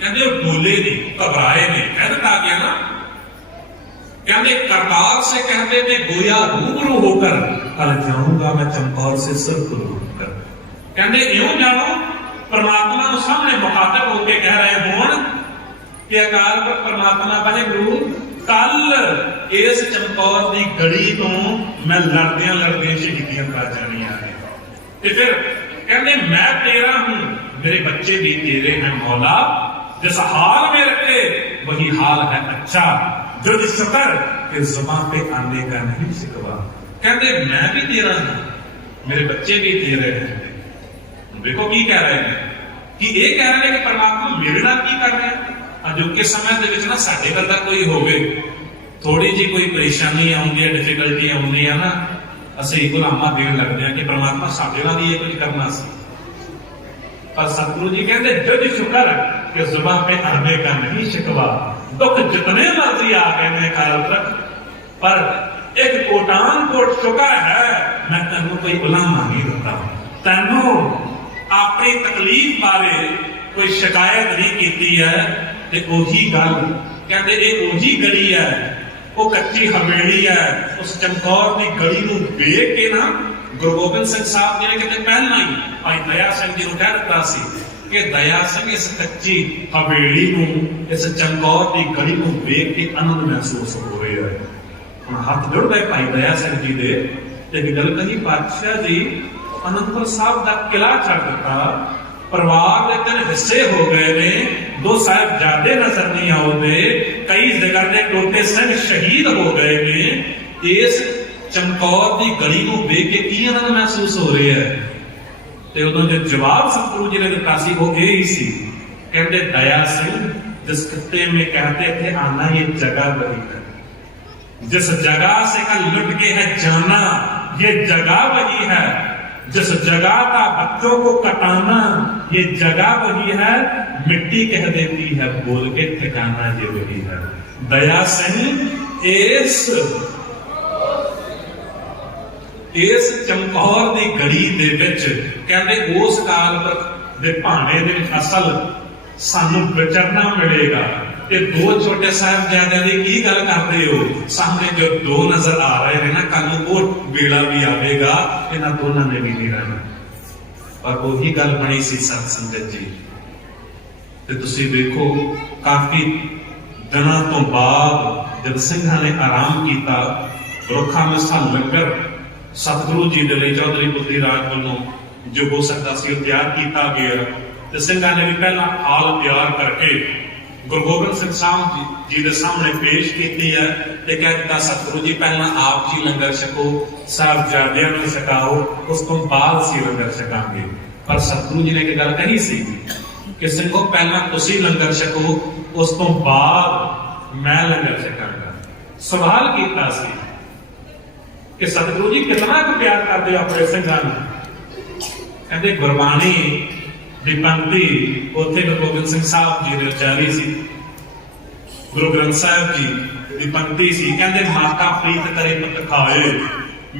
कहते बोले नहीं, घबराए नहीं। कह दिता गया ना, कहते करतार से कहते थे गोया रूबरू होकर कल जाऊंगा मैं चमकौर से सुरखरू होकर। कहते यूं जानो परमात्मा को सामने मुखातब होकर कह रहे होण कि अकाल पुरख परमात्मा वाहिगुरू कल इस चमकौर की गड़ी तो मैं लड़दियां लड़दियां शहीदियां कर जानियां ने। फिर कहते मैं तेरा हूं, मेरे बच्चे भी तेरे हैं मौला, जिस हाल में रखे वही हाल है अच्छा, जो शुक्र के जुबान पे आने का नहीं शिकवा। कहते मैं भी तेरा हूं, मेरे बच्चे भी तेरे हैं। देखो की कह रहे हैं कि ये कह रहे हैं कि परमात्मा मेरे नाल की कर रहे हैं। अजोके समय दे विच ना साडे वर्गा कोई होवे, थोड़ी जी कोई परेशानी आउंदी है, डिफिकल्टी आउंदी है ना, असीं गुलामा देण लगदे हैं कि परमात्मा साडे नाल ही ये कुछ करना सी। पर सतगुरु जी कहते जद शुक्र कि जुबान पे आने का नहीं शिकवा, दुख जितने मर्जी आ गए ने काल तक, पर एक कोटान कोट चुका है, मैं तेनों कोई उलामा नहीं दिता, तेनों अपनी तकलीफ बारे कोई शिकायत नहीं की है। ते ओही गल कहते ये ओही गली है, वो कच्ची हवेली है, उस चमकौर की गली को वेख के ना गुरु गोबिंद सिंह साहब जी ने कहते पहला ही भाई दया सिंह जी को कह दिता सी कि दया सिंह इस कच्ची हवेली को, इस चमकौर की गली को वेख के आनंद महसूस हो रहा है। हम हाथ जुड़ गए भाई दया सिंह जी दे, एक गल कही पातशाह जी अनंदपुर साहब का किला छड़ दिता, परिवार के 3 हिस्से हो गए ने, 2 साहिबजादे नजर नहीं आते, कई जगह के टोटे सिंह शहीद हो गए ने। इस चमकौर की गली को वेख के की आनंद महसूस हो रहा है। ते उदों जो जवाब सतगुरु जी ने दिता सी वो यही सी, कहते दया सिंह जिस खत्ते में कहते थे आना ये जगह वही है, जिस जगह से कल लुट के है जाना ये जगह वही है, जिस जगह का बच्चों को कटाना ये जगह वही है, मिट्टी कह देती है बोल के ठिकाना ये वही है। दया सिंह इस चमकौर की गली दे विच कहते उस काल दे भाणे दे विच असल सानू विचरना मिलेगा। ते 2 छोटे साहिबजादे की की गल करते हो, सामने जो 2 नजर आ रहे हैं ना, कल वो वेला भी आएगा, इन्हां दोनों ने भी नहीं रहना। पर वही गल बनी सी सत संगत जी, ते तुसी देखो काफी दिनों तो बाद जब सिंघां ने आराम किया, रुखा मिसा लंगर सतगुरु जी दे लई चौधरी बुद्धि राज वालों जो हो सकता सी तैयार किया गया, ते सिंघां ने भी पहला हाल तैयार करके गुरु गोबिंद सिंह साहब जी के सामने पेश की है। ते कह दिता सतगुरु जी पहला आप जी लंगर छको, साहिबजादियां नूं छकाओ, उस तो बाद सी लंगर छकांगे। पर सतगुरु जी ने एक गल कही सी कि सिंघो पहला तुसी लंगर छको, उस तो बाद मैं लंगर छकांगा। सवाल किया सी कि सतगुरु जी कितना को प्यार करते हो अपने सिंघां नूं? कहते गुरबाणी दी पंक्ति उत्थे गुरु गोबिंद सिंह साहब जी ने उचारी सी, गुरु ग्रंथ साहिब जी दी पंक्ति सी, कहते माता प्रीत करे पुत खाए,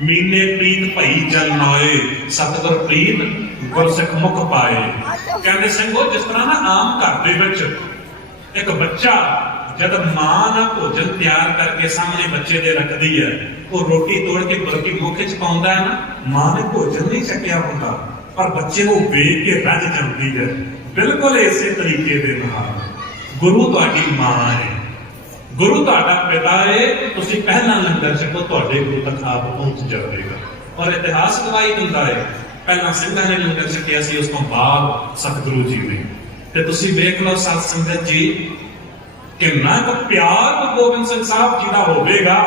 मीने प्रीत भई जल नाए, सतगुर प्रीत गुरसिख मुख पाए। कहते सिंघो जिस तरह ना आम घर दे विच एक बच्चा जब मां ना भोजन तैयार करके सामने बच्चे दे रखती है, वो रोटी तोड़ के बल्कि मुख च पाउंदा है ना, मां ने भोजन नहीं छकिया होता पर बच्चे को वेख के रज जाती है। बिल्कुल इसे तरीके दे नाल गुरु तुहाडी मां है, गुरु तुहाडा पिता है, तुसीं पहला लंगर छको, तुहाडे गुरु तक आप पहुंच जाएगा। और इतिहास गवाही दिंदा है पहला सिंघां ने लंगर छकिया सी, उस तो बाद सतगुरु जी ने। ते तुसीं वेख लो सत संगत जी कितना को प्यार गुरु गोबिंद सिंह साहब जी का होगा।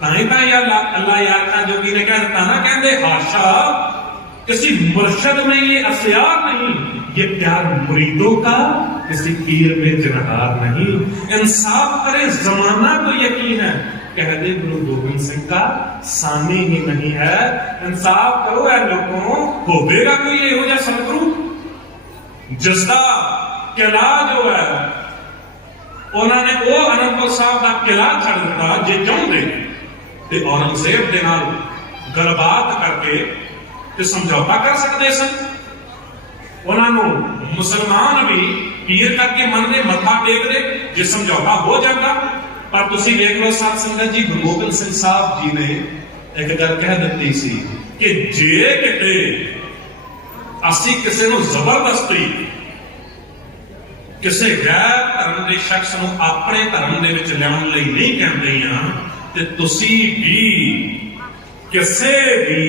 ताई अल्लाह यार जोगी ने कह दिता ना, कहते हाशा किसी मुर्शद में ये असयार नहीं, ये प्यार मुरीदों का किसी पीर में जिनहार नहीं। इंसाफ करे जमाना को यकीन है, कह दे गुरु गोबिंद सिंह का सानी ही नहीं है। इंसाफ करो ऐ लोगों, होगा कोई यहो जिहा सतगुरु जिसका किला जो है उन्होंने वो अनंदपुर साहब का किला छड़ दिता। जे चाहते ते औरंगजेब दे नाल गलबात करके ते समझौता कर सकते सन, उन्होंने मुसलमान भी पीर करके मनते मत्था टेकते जे समझौता हो जाता। पर तुसीं देख लो सत संगत जी, गुरु गोबिंद सिंह साहब जी ने एक गल कह दी सी कि जे किते असीं किसी नूं जबरदस्ती किसी गैर धर्म के शख्स को अपने धर्म दे विच लियाउण लई नहीं कहते हैं, ते तुसीं भी किसी भी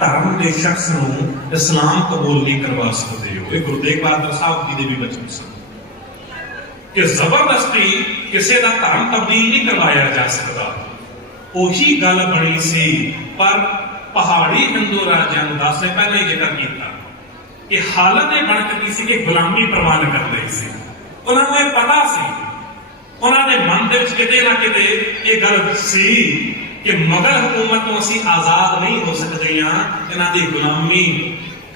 धर्म के शख्स को इस्लाम कबूल नहीं करवा सकते हो। ये गुरु तेग बहादुर साहब जी के भी वचन सन कि जबरदस्ती किसी का धर्म तब्दील नहीं करवाया जा सकता। उही गल बनी सी, पर पहाड़ी हिंदू राजा दस ने पहले ही जिक्र किया कि हालत यह बन चुकी सी कि गुलामी प्रवान कर रही सी। उन्होंने पता सी, उन्होंने मन के किते ना किते ये गल सी कि मगर हुकूमत तो असीं आजाद नहीं हो सकते हैं, इन्हां दी गुलामी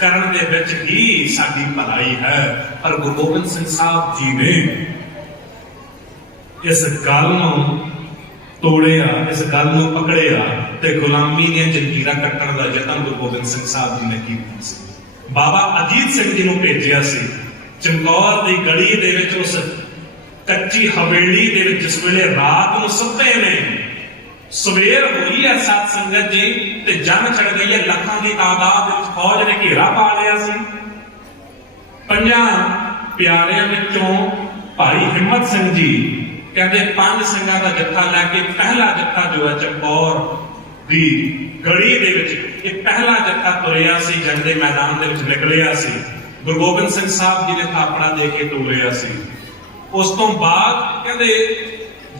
ਕਰਨ ਦੇ ਵਿੱਚ ਹੀ ਸਾਡੀ ਭਲਾਈ ਹੈ। ਪਰ ਗੁਰੂ ਗੋਬਿੰਦ ਸਿੰਘ ਸਾਹਿਬ ਜੀ ਨੇ ਇਸ ਗੱਲ ਨੂੰ ਤੋੜਿਆ, ਇਸ ਗੱਲ ਨੂੰ ਪਕੜਿਆ ਤੇ ਗੁਲਾਮੀ ਦੀਆਂ ਜੰਜੀਰਾਂ ਕੱਟਣ ਦਾ ਯਤਨ ਗੁਰੂ ਗੋਬਿੰਦ ਸਿੰਘ ਸਾਹਿਬ ਜੀ ਨੇ ਕੀਤਾ ਸੀ। ਬਾਬਾ ਅਜੀਤ ਸਿੰਘ ਜੀ ਨੂੰ ਭੇਜਿਆ ਸੀ ਚਮਕੌਰ ਦੀ ਗਲੀ ਦੇ ਵਿੱਚ, ਉਸ ਕੱਚੀ ਹਵੇਲੀ ਦੇ ਵਿੱਚ, ਜਿਸ ਵੇਲੇ ਰਾਤ ਨੂੰ ਸੁੱਤੇ ਨੇ। ਸਵੇਰ ਹੋਈ ਹੈ ਸਤ ਸੰਗਤ ਜੀ, ਤੇ ਜੰਗ ਛੜ ਗਈ ਹੈ। ਲੱਖਾਂ ਦੀ ਤਾਦਾਦ ਵਿੱਚ ਫੌਜ ਨੇ ਘੇਰਾ ਪਾ ਲਿਆ ਸੀ। ਪੰਜਾਂ ਪਿਆਰਿਆਂ ਵਿੱਚੋਂ ਭਾਈ ਹਿੰਮਤ ਸਿੰਘ ਜੀ ਕਹਿੰਦੇ 5 ਸਿੰਘਾਂ ਦਾ ਜੱਥਾ ਲੈ ਕੇ ਪਹਿਲਾ ਜੱਥਾ ਜੋ ਹੈ ਚਮਕੌਰ ਦੀ ਗੜੀ ਦੇ ਵਿੱਚ ਇਹ ਪਹਿਲਾ ਜੱਥਾ ਤੁਰਿਆ ਸੀ, ਜੰਗ ਦੇ ਮੈਦਾਨ ਦੇ ਵਿੱਚ ਨਿਕਲਿਆ ਸੀ। ਗੁਰੂ ਗੋਬਿੰਦ ਸਿੰਘ ਸਾਹਿਬ ਜੀ ਨੇ ਥਾਪੜਾ ਦੇ ਕੇ ਤੋਰਿਆ ਸੀ। ਉਸ ਤੋਂ ਬਾਅਦ ਕਹਿੰਦੇ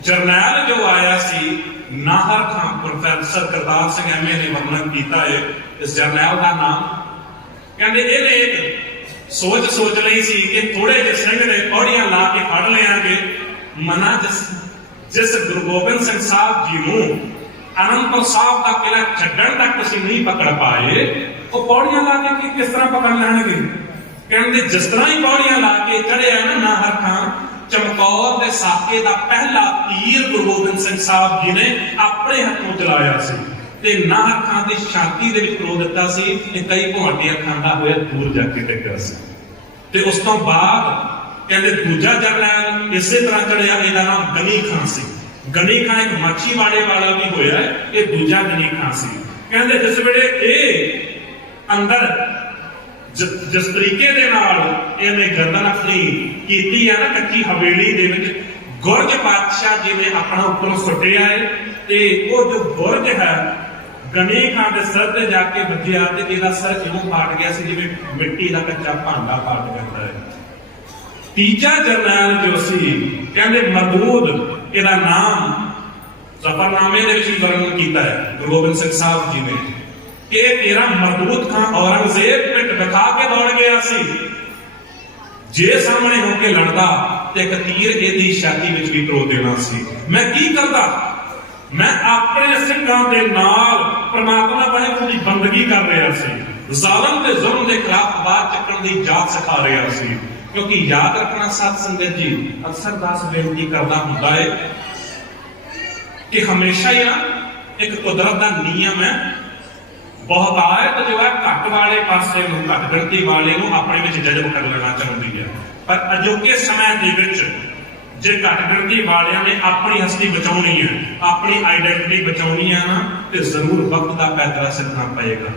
ਜਰਨੈਲ ਜੋ ਆਇਆ ਸੀ ਨਾਹਰ ਖਾਨ, ਪ੍ਰੋਫੈਸਰ ਕਰਤਾਰ ਸਿੰਘ ਐਮਏ ਨੇ ਵਰਣਨ ਕੀਤਾ ਹੈ ਇਸ ਜਰਨੈਲ ਦਾ ਨਾਮ। ਕਹਿੰਦੇ ਇਹਨੇ ਇੱਕ ਸੋਚ ਲਈ ਸੀ ਕਿ ਥੋੜੇ ਜਿਹੇ ਸਿੰਘ ਨੇ ਪੌੜੀਆਂ ਲਾ ਕੇ ਫੜ ਲਿਆਂਗੇ। ਮਨਾ ਜਿਸ ਗੁਰੂ ਗੋਬਿੰਦ ਸਿੰਘ ਸਾਹਿਬ ਜੀ ਨੂੰ ਅਨੰਦਪੁਰ ਸਾਹਿਬ ਦਾ ਕਿਲਾ ਛੱਡਣ ਤੱਕ ਤੁਸੀਂ ਨਹੀਂ ਪਕੜ ਪਾਏ, ਉਹ ਪੌੜੀਆਂ ਲਾ ਕੇ ਕਿਸ ਤਰ੍ਹਾਂ ਪਕੜ ਲੈਣਗੇ। ਕਹਿੰਦੇ ਜਿਸ ਤਰ੍ਹਾਂ ਹੀ ਪੌੜੀਆਂ ਲਾ ਕੇ ਚੜਿਆ ਨਾ ਨਾਹਰ ਖਾਨ, ਚਮਕੌਰ ਦੇ ਸਾਕੇ ਦਾ ਪਹਿਲਾ ਤੀਰ ਗੁਰੂ ਗੋਬਿੰਦ ਸਿੰਘ ਸਾਹਿਬ ਜੀ ਨੇ ਆਪਣੇ ਹੱਥੋਂ ਚਲਾਇਆ ਸੀ ਤੇ ਨਾਹਰ ਖਾਨ ਦੀ ਛਾਤੀ ਦੇ ਵਿੱਚ ਰੋ ਦਿੱਤਾ ਸੀ ਤੇ ਕਈ ਘੋਟੀਆਂ ਖਾਂਦਾ ਹੋਇਆ ਦੂਰ ਜਾ ਕੇ ਡਿੱਗਾ ਸੀ। ਤੇ ਉਸ ਤੋਂ ਬਾਅਦ ਕਹਿੰਦੇ ਦੂਜਾ ਜਰਨੈਲ ਇਸੇ ਤਰ੍ਹਾਂ ਚੜਿਆ, ਇਹਦਾ ਨਾਮ ਗਨੀ ਖਾਨ ਸੀ। ਗਨੀ ਖਾਨ ਇੱਕ ਮਾਛੀਵਾੜੇ ਵਾਲਾ ਵੀ ਹੋਇਆ, ਇਹ ਦੂਜਾ ਗਨੀ ਖਾਨ ਸੀ। ਕਹਿੰਦੇ ਜਿਸ ਵੇਲੇ ਇਹ ਅੰਦਰ ਜਿਸ ਤਰੀਕੇ ਦੇ ਨਾਲ ਇਹਨੇ ਗਰਦਨ ਆਪਣੀ ਕੀਤੀ ਹੈ ਨਾ ਕੱਚੀ ਹਵੇਲੀ ਦੇ ਵਿੱਚ, ਗੁਰਜ ਪਾਤਸ਼ਾਹ ਜੀ ਨੇ ਆਪਣਾ ਉੱਪਰੋਂ ਸੁੱਟਿਆ ਹੈ ਤੇ ਉਹ ਜੋ ਗੁਰਜ ਹੈ ਗਨੀ ਖਾਨ ਦੇ ਸਿਰ ਤੇ ਜਾ ਕੇ ਵੱਜਿਆ ਤੇ ਇਹਦਾ ਸਿਰ ਇਉਂ ਪਾਟ ਗਿਆ ਸੀ ਜਿਵੇਂ ਮਿੱਟੀ ਦਾ ਕੱਚਾ ਭਾਂਡਾ ਪਾਟ ਜਾਂਦਾ ਹੈ। ਤੀਜਾ ਜਰਨੈਲ ਜੋ ਸੀ ਕਹਿੰਦੇ ਮਰਦੂਦ, ਇਹਦਾ ਨਾਮ ਜ਼ਫਰਨਾਮੇ ਦੇ ਵਿੱਚ ਵਰਣਨ ਕੀਤਾ ਹੈ ਗੁਰੂ ਗੋਬਿੰਦ ਸਿੰਘ ਸਾਹਿਬ ਜੀ ਨੇ ਕਿ ਤੇਰਾ ਮਰਦੂਦ ਖਾਨ ਔਰੰਗਜ਼ੇਬ ਪਿੱਠ ਦਿਖਾ ਕੇ ਦੌੜ ਗਿਆ ਸੀ। ਜੇ ਸਾਹਮਣੇ ਹੋ ਕੇ ਲੜਦਾ ਤੇ ਇੱਕ ਤੀਰ ਇਹਦੀ ਛਾਤੀ ਵਿੱਚ ਵੀ ਪਰੋ ਦੇਣਾ ਸੀ। ਮੈਂ ਕੀ ਕਰਦਾ? ਮੈਂ ਆਪਣੇ ਸਿੰਘਾਂ ਦੇ ਨਾਲ ਪ੍ਰਮਾਤਮਾ ਵਾਹਿਗੁਰੂ ਦੀ ਬੰਦਗੀ ਕਰ ਰਿਹਾ ਸੀ। ਜ਼ਾਲਮ ਤੇ ਜ਼ੁਲਮ ਦੇ ਖਿਲਾਫ ਆਵਾਜ਼ ਚੱਕਣ ਦੀ ਜਾਚ ਸਿਖਾ ਰਿਹਾ ਸੀ। ਕਿਉਂਕਿ ਯਾਦ ਰੱਖਣਾ ਸਤ ਸੰਗਤ ਜੀ, ਅਕਸਰ ਦਾਸ ਬੇਨਤੀ ਕਰਦਾ ਹੁੰਦਾ ਹੈ ਕਿ ਹਮੇਸ਼ਾ ਹੀ ਨਾ ਇੱਕ ਕੁਦਰਤ ਦਾ ਨਿਯਮ ਹੈ, ਬਹੁਤਾਇਤ ਜੋ ਹੈ ਘੱਟ ਵਾਲੇ ਪਾਸੇ ਨੂੰ, ਘੱਟ ਗਿਣਤੀ ਵਾਲੇ ਨੂੰ ਆਪਣੇ ਵਿੱਚ ਜਜ਼ਬ ਕਰ ਲੈਣਾ ਚਾਹੁੰਦੀ ਹੈ। ਪਰ ਅਜੋਕੇ ਸਮੇਂ ਦੇ ਵਿੱਚ ਜੇ ਘੱਟ ਗਿਣਤੀ ਵਾਲਿਆਂ ਨੇ ਆਪਣੀ ਹਸਤੀ ਬਚਾਉਣੀ ਹੈ, ਆਪਣੀ ਆਈਡੈਂਟਿਟੀ ਬਚਾਉਣੀ ਹੈ ਨਾ, ਤੇ ਜ਼ਰੂਰ ਵਕਤ ਦਾ ਫੈਸਲਾ ਸਿੱਖਣਾ ਪਏਗਾ।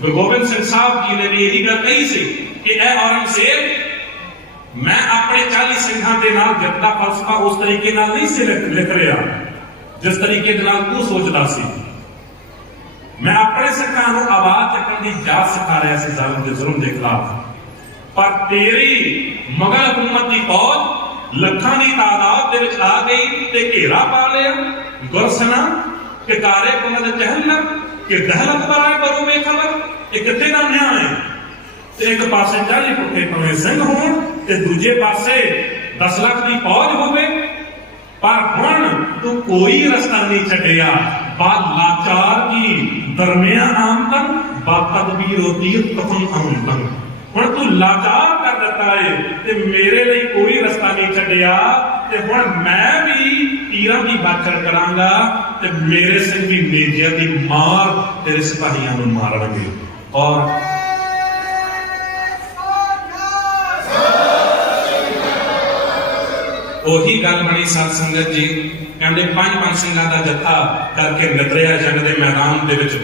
ਗੁਰੂ ਗੋਬਿੰਦ ਸਿੰਘ ਸਾਹਿਬ ਜੀ ਨੇ ਵੀ ਇਹੀ ਗੱਲ ਕਹੀ ਸੀ ਕਿ ਇਹ ਔਰੰਗਜ਼ੇਬ, ਮੈਂ ਆਪਣੇ 40 ਸਿੰਘਾਂ ਦੇ ਨਾਲ ਜਿੱਤ ਦਾ ਫਲਸਫਾ ਉਸ ਤਰੀਕੇ ਨਾਲ ਨਹੀਂ ਸੀ ਲਿਖ ਰਿਹਾ ਜਿਸ ਤਰੀਕੇ ਦੇ ਨਾਲ ਤੂੰ ਸੋਚਦਾ ਸੀ। ਮੈਂ ਆਪਣੇ ਸਿੱਖਾਂ ਨੂੰ ਆਵਾਜ਼ ਚੱਕਣ ਦੀ ਜਾਚ ਸਿਖਾ ਰਿਹਾ ਸੀ ਜ਼ਾਲਮ ਦੇ ਜ਼ੁਲਮ ਦੇ ਖਿਲਾਫ। ਪਰ ਤੇਰੀ ਮੁਗਲ ਹਕੂਮਤ ਦੀ ਫੌਜ ਲੱਖਾਂ ਦੀ ਤਾਦਾਦ ਦੇ ਵਿੱਚ ਆ ਗਈ ਤੇ ਘੇਰਾ ਪਾ ਲਿਆ। ਗੁਰਸਨਾ ਕਿ ਕਾਰੇ ਕੁਮਦ ਚਹਿਲ ਕਿ ਦਹਲਤ ਬਰਾਏ ਬਰੂ ਬੇਖਬਰ, ਇਹ ਕਿੱਥੇ ਦਾ ਨਿਆਂ ਹੈ? ਤੇ ਇੱਕ ਪਾਸੇ 40 ਪੁੱਠੇ ਪਵੇਂ ਸਿੰਘ ਹੋਣ ਤੇ ਦੂਜੇ ਪਾਸੇ 10 ਲੱਖ ਦੀ ਫੌਜ ਹੋਵੇ। ਪਰ ਹੁਣ ਤੂੰ ਕੋਈ ਰਸਤਾ ਨਹੀਂ ਛੱਡਿਆ। ਬਾਦ ਲਾਚਾਰ ਕੀ ਦਰਮਿਆਨ ਆਮਦਨ ਬਾ ਤਦਬੀਰ ਹੋਤੀ ਤਖਮ ਆਮਦਨ। ਹੁਣ ਤੂੰ ਲਾਚਾਰ ਕਰ ਦਿੱਤਾ ਏ ਤੇ ਮੇਰੇ ਲਈ ਕੋਈ ਰਸਤਾ ਨਹੀਂ ਛੱਡਿਆ ਤੇ ਹੁਣ ਮੈਂ ਵੀ ਤੀਰਾਂ ਦੀ ਬਾਛੜ ਕਰਾਂਗਾ ਤੇ ਮੇਰੇ ਸਿੰਘ ਵੀ ਨੇਜਿਆਂ ਦੀ ਮਾਰ ਤੇਰੇ ਸਿਪਾਹੀਆਂ ਨੂੰ ਮਾਰਨਗੇ। ਔਰ ਉਹੀ ਗੱਲ ਬਣੀ ਸਤ ਸੰਗਤ ਜੀ। ਕਹਿੰਦੇ 5 ਸਿੰਘਾਂ ਦਾ ਜੱਥਾ ਕਰਕੇ ਨਿਕਲਿਆ ਜੰਗ ਦੇ ਮੈਦਾਨ ਦੇ ਵਿੱਚ।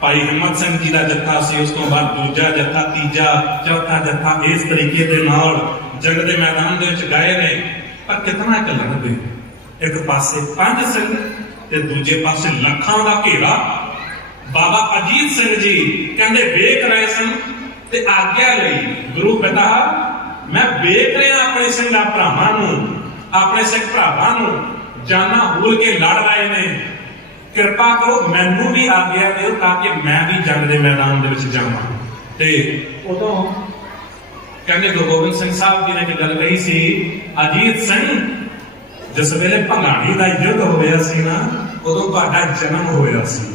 ਭਾਈ ਹਿੰਮਤ ਸਿੰਘ ਜੀ ਦਾ ਜੱਥਾ ਸੀ, ਉਸ ਤੋਂ ਬਾਅਦ ਦੂਜਾ ਜੱਥਾ, ਤੀਜਾ, ਚੌਥਾ ਜੱਥਾ, ਇਸ ਤਰੀਕੇ ਦੇ ਨਾਲ ਜੰਗ ਦੇ ਮੈਦਾਨ ਦੇ ਵਿੱਚ ਗਏ ਨੇ। ਪਰ ਕਿਤਨਾ ਕੁ ਲੜਦੇ, ਇੱਕ ਪਾਸੇ 5 ਸਿੰਘ ਤੇ ਦੂਜੇ ਪਾਸੇ ਲੱਖਾਂ ਦਾ ਘੇਰਾ। ਬਾਬਾ ਅਜੀਤ ਸਿੰਘ ਜੀ ਕਹਿੰਦੇ ਵੇਖ ਰਹੇ ਸਨ ਤੇ ਆਗਿਆ ਲਈ, ਗੁਰੂ ਪਿਤਾ ਮੈਂ ਵੇਖ ਰਿਹਾ ਆਪਣੇ ਸਿੰਘਾਂ ਭਰਾਵਾਂ ਨੂੰ, ਆਪਣੇ ਸਿੱਖ ਭਰਾਵਾਂ ਨੂੰ ਜਾਨਾਂ ਭੁੱਲ ਕੇ ਲੜ ਰਹੇ ਨੇ। ਕਿਰਪਾ ਕਰੋ ਮੈਨੂੰ ਵੀ ਆਗਿਆ ਦਿਓ ਤਾਂ ਕਿ ਮੈਂ ਵੀ ਜੰਗ ਦੇ ਮੈਦਾਨ ਦੇ ਵਿੱਚ ਜਾਵਾਂ। ਤੇ ਉਦੋਂ ਕਹਿੰਦੇ ਗੁਰੂ ਗੋਬਿੰਦ ਸਿੰਘ ਸਾਹਿਬ ਜੀ ਨੇ ਇੱਕ ਗੱਲ ਕਹੀ ਸੀ, ਅਜੀਤ ਸਿੰਘ ਜਿਸ ਵੇਲੇ ਭੰਗਾਣੀ ਦਾ ਯੁੱਧ ਹੋਇਆ ਸੀ ਨਾ, ਉਦੋਂ ਤੁਹਾਡਾ ਜਨਮ ਹੋਇਆ ਸੀ।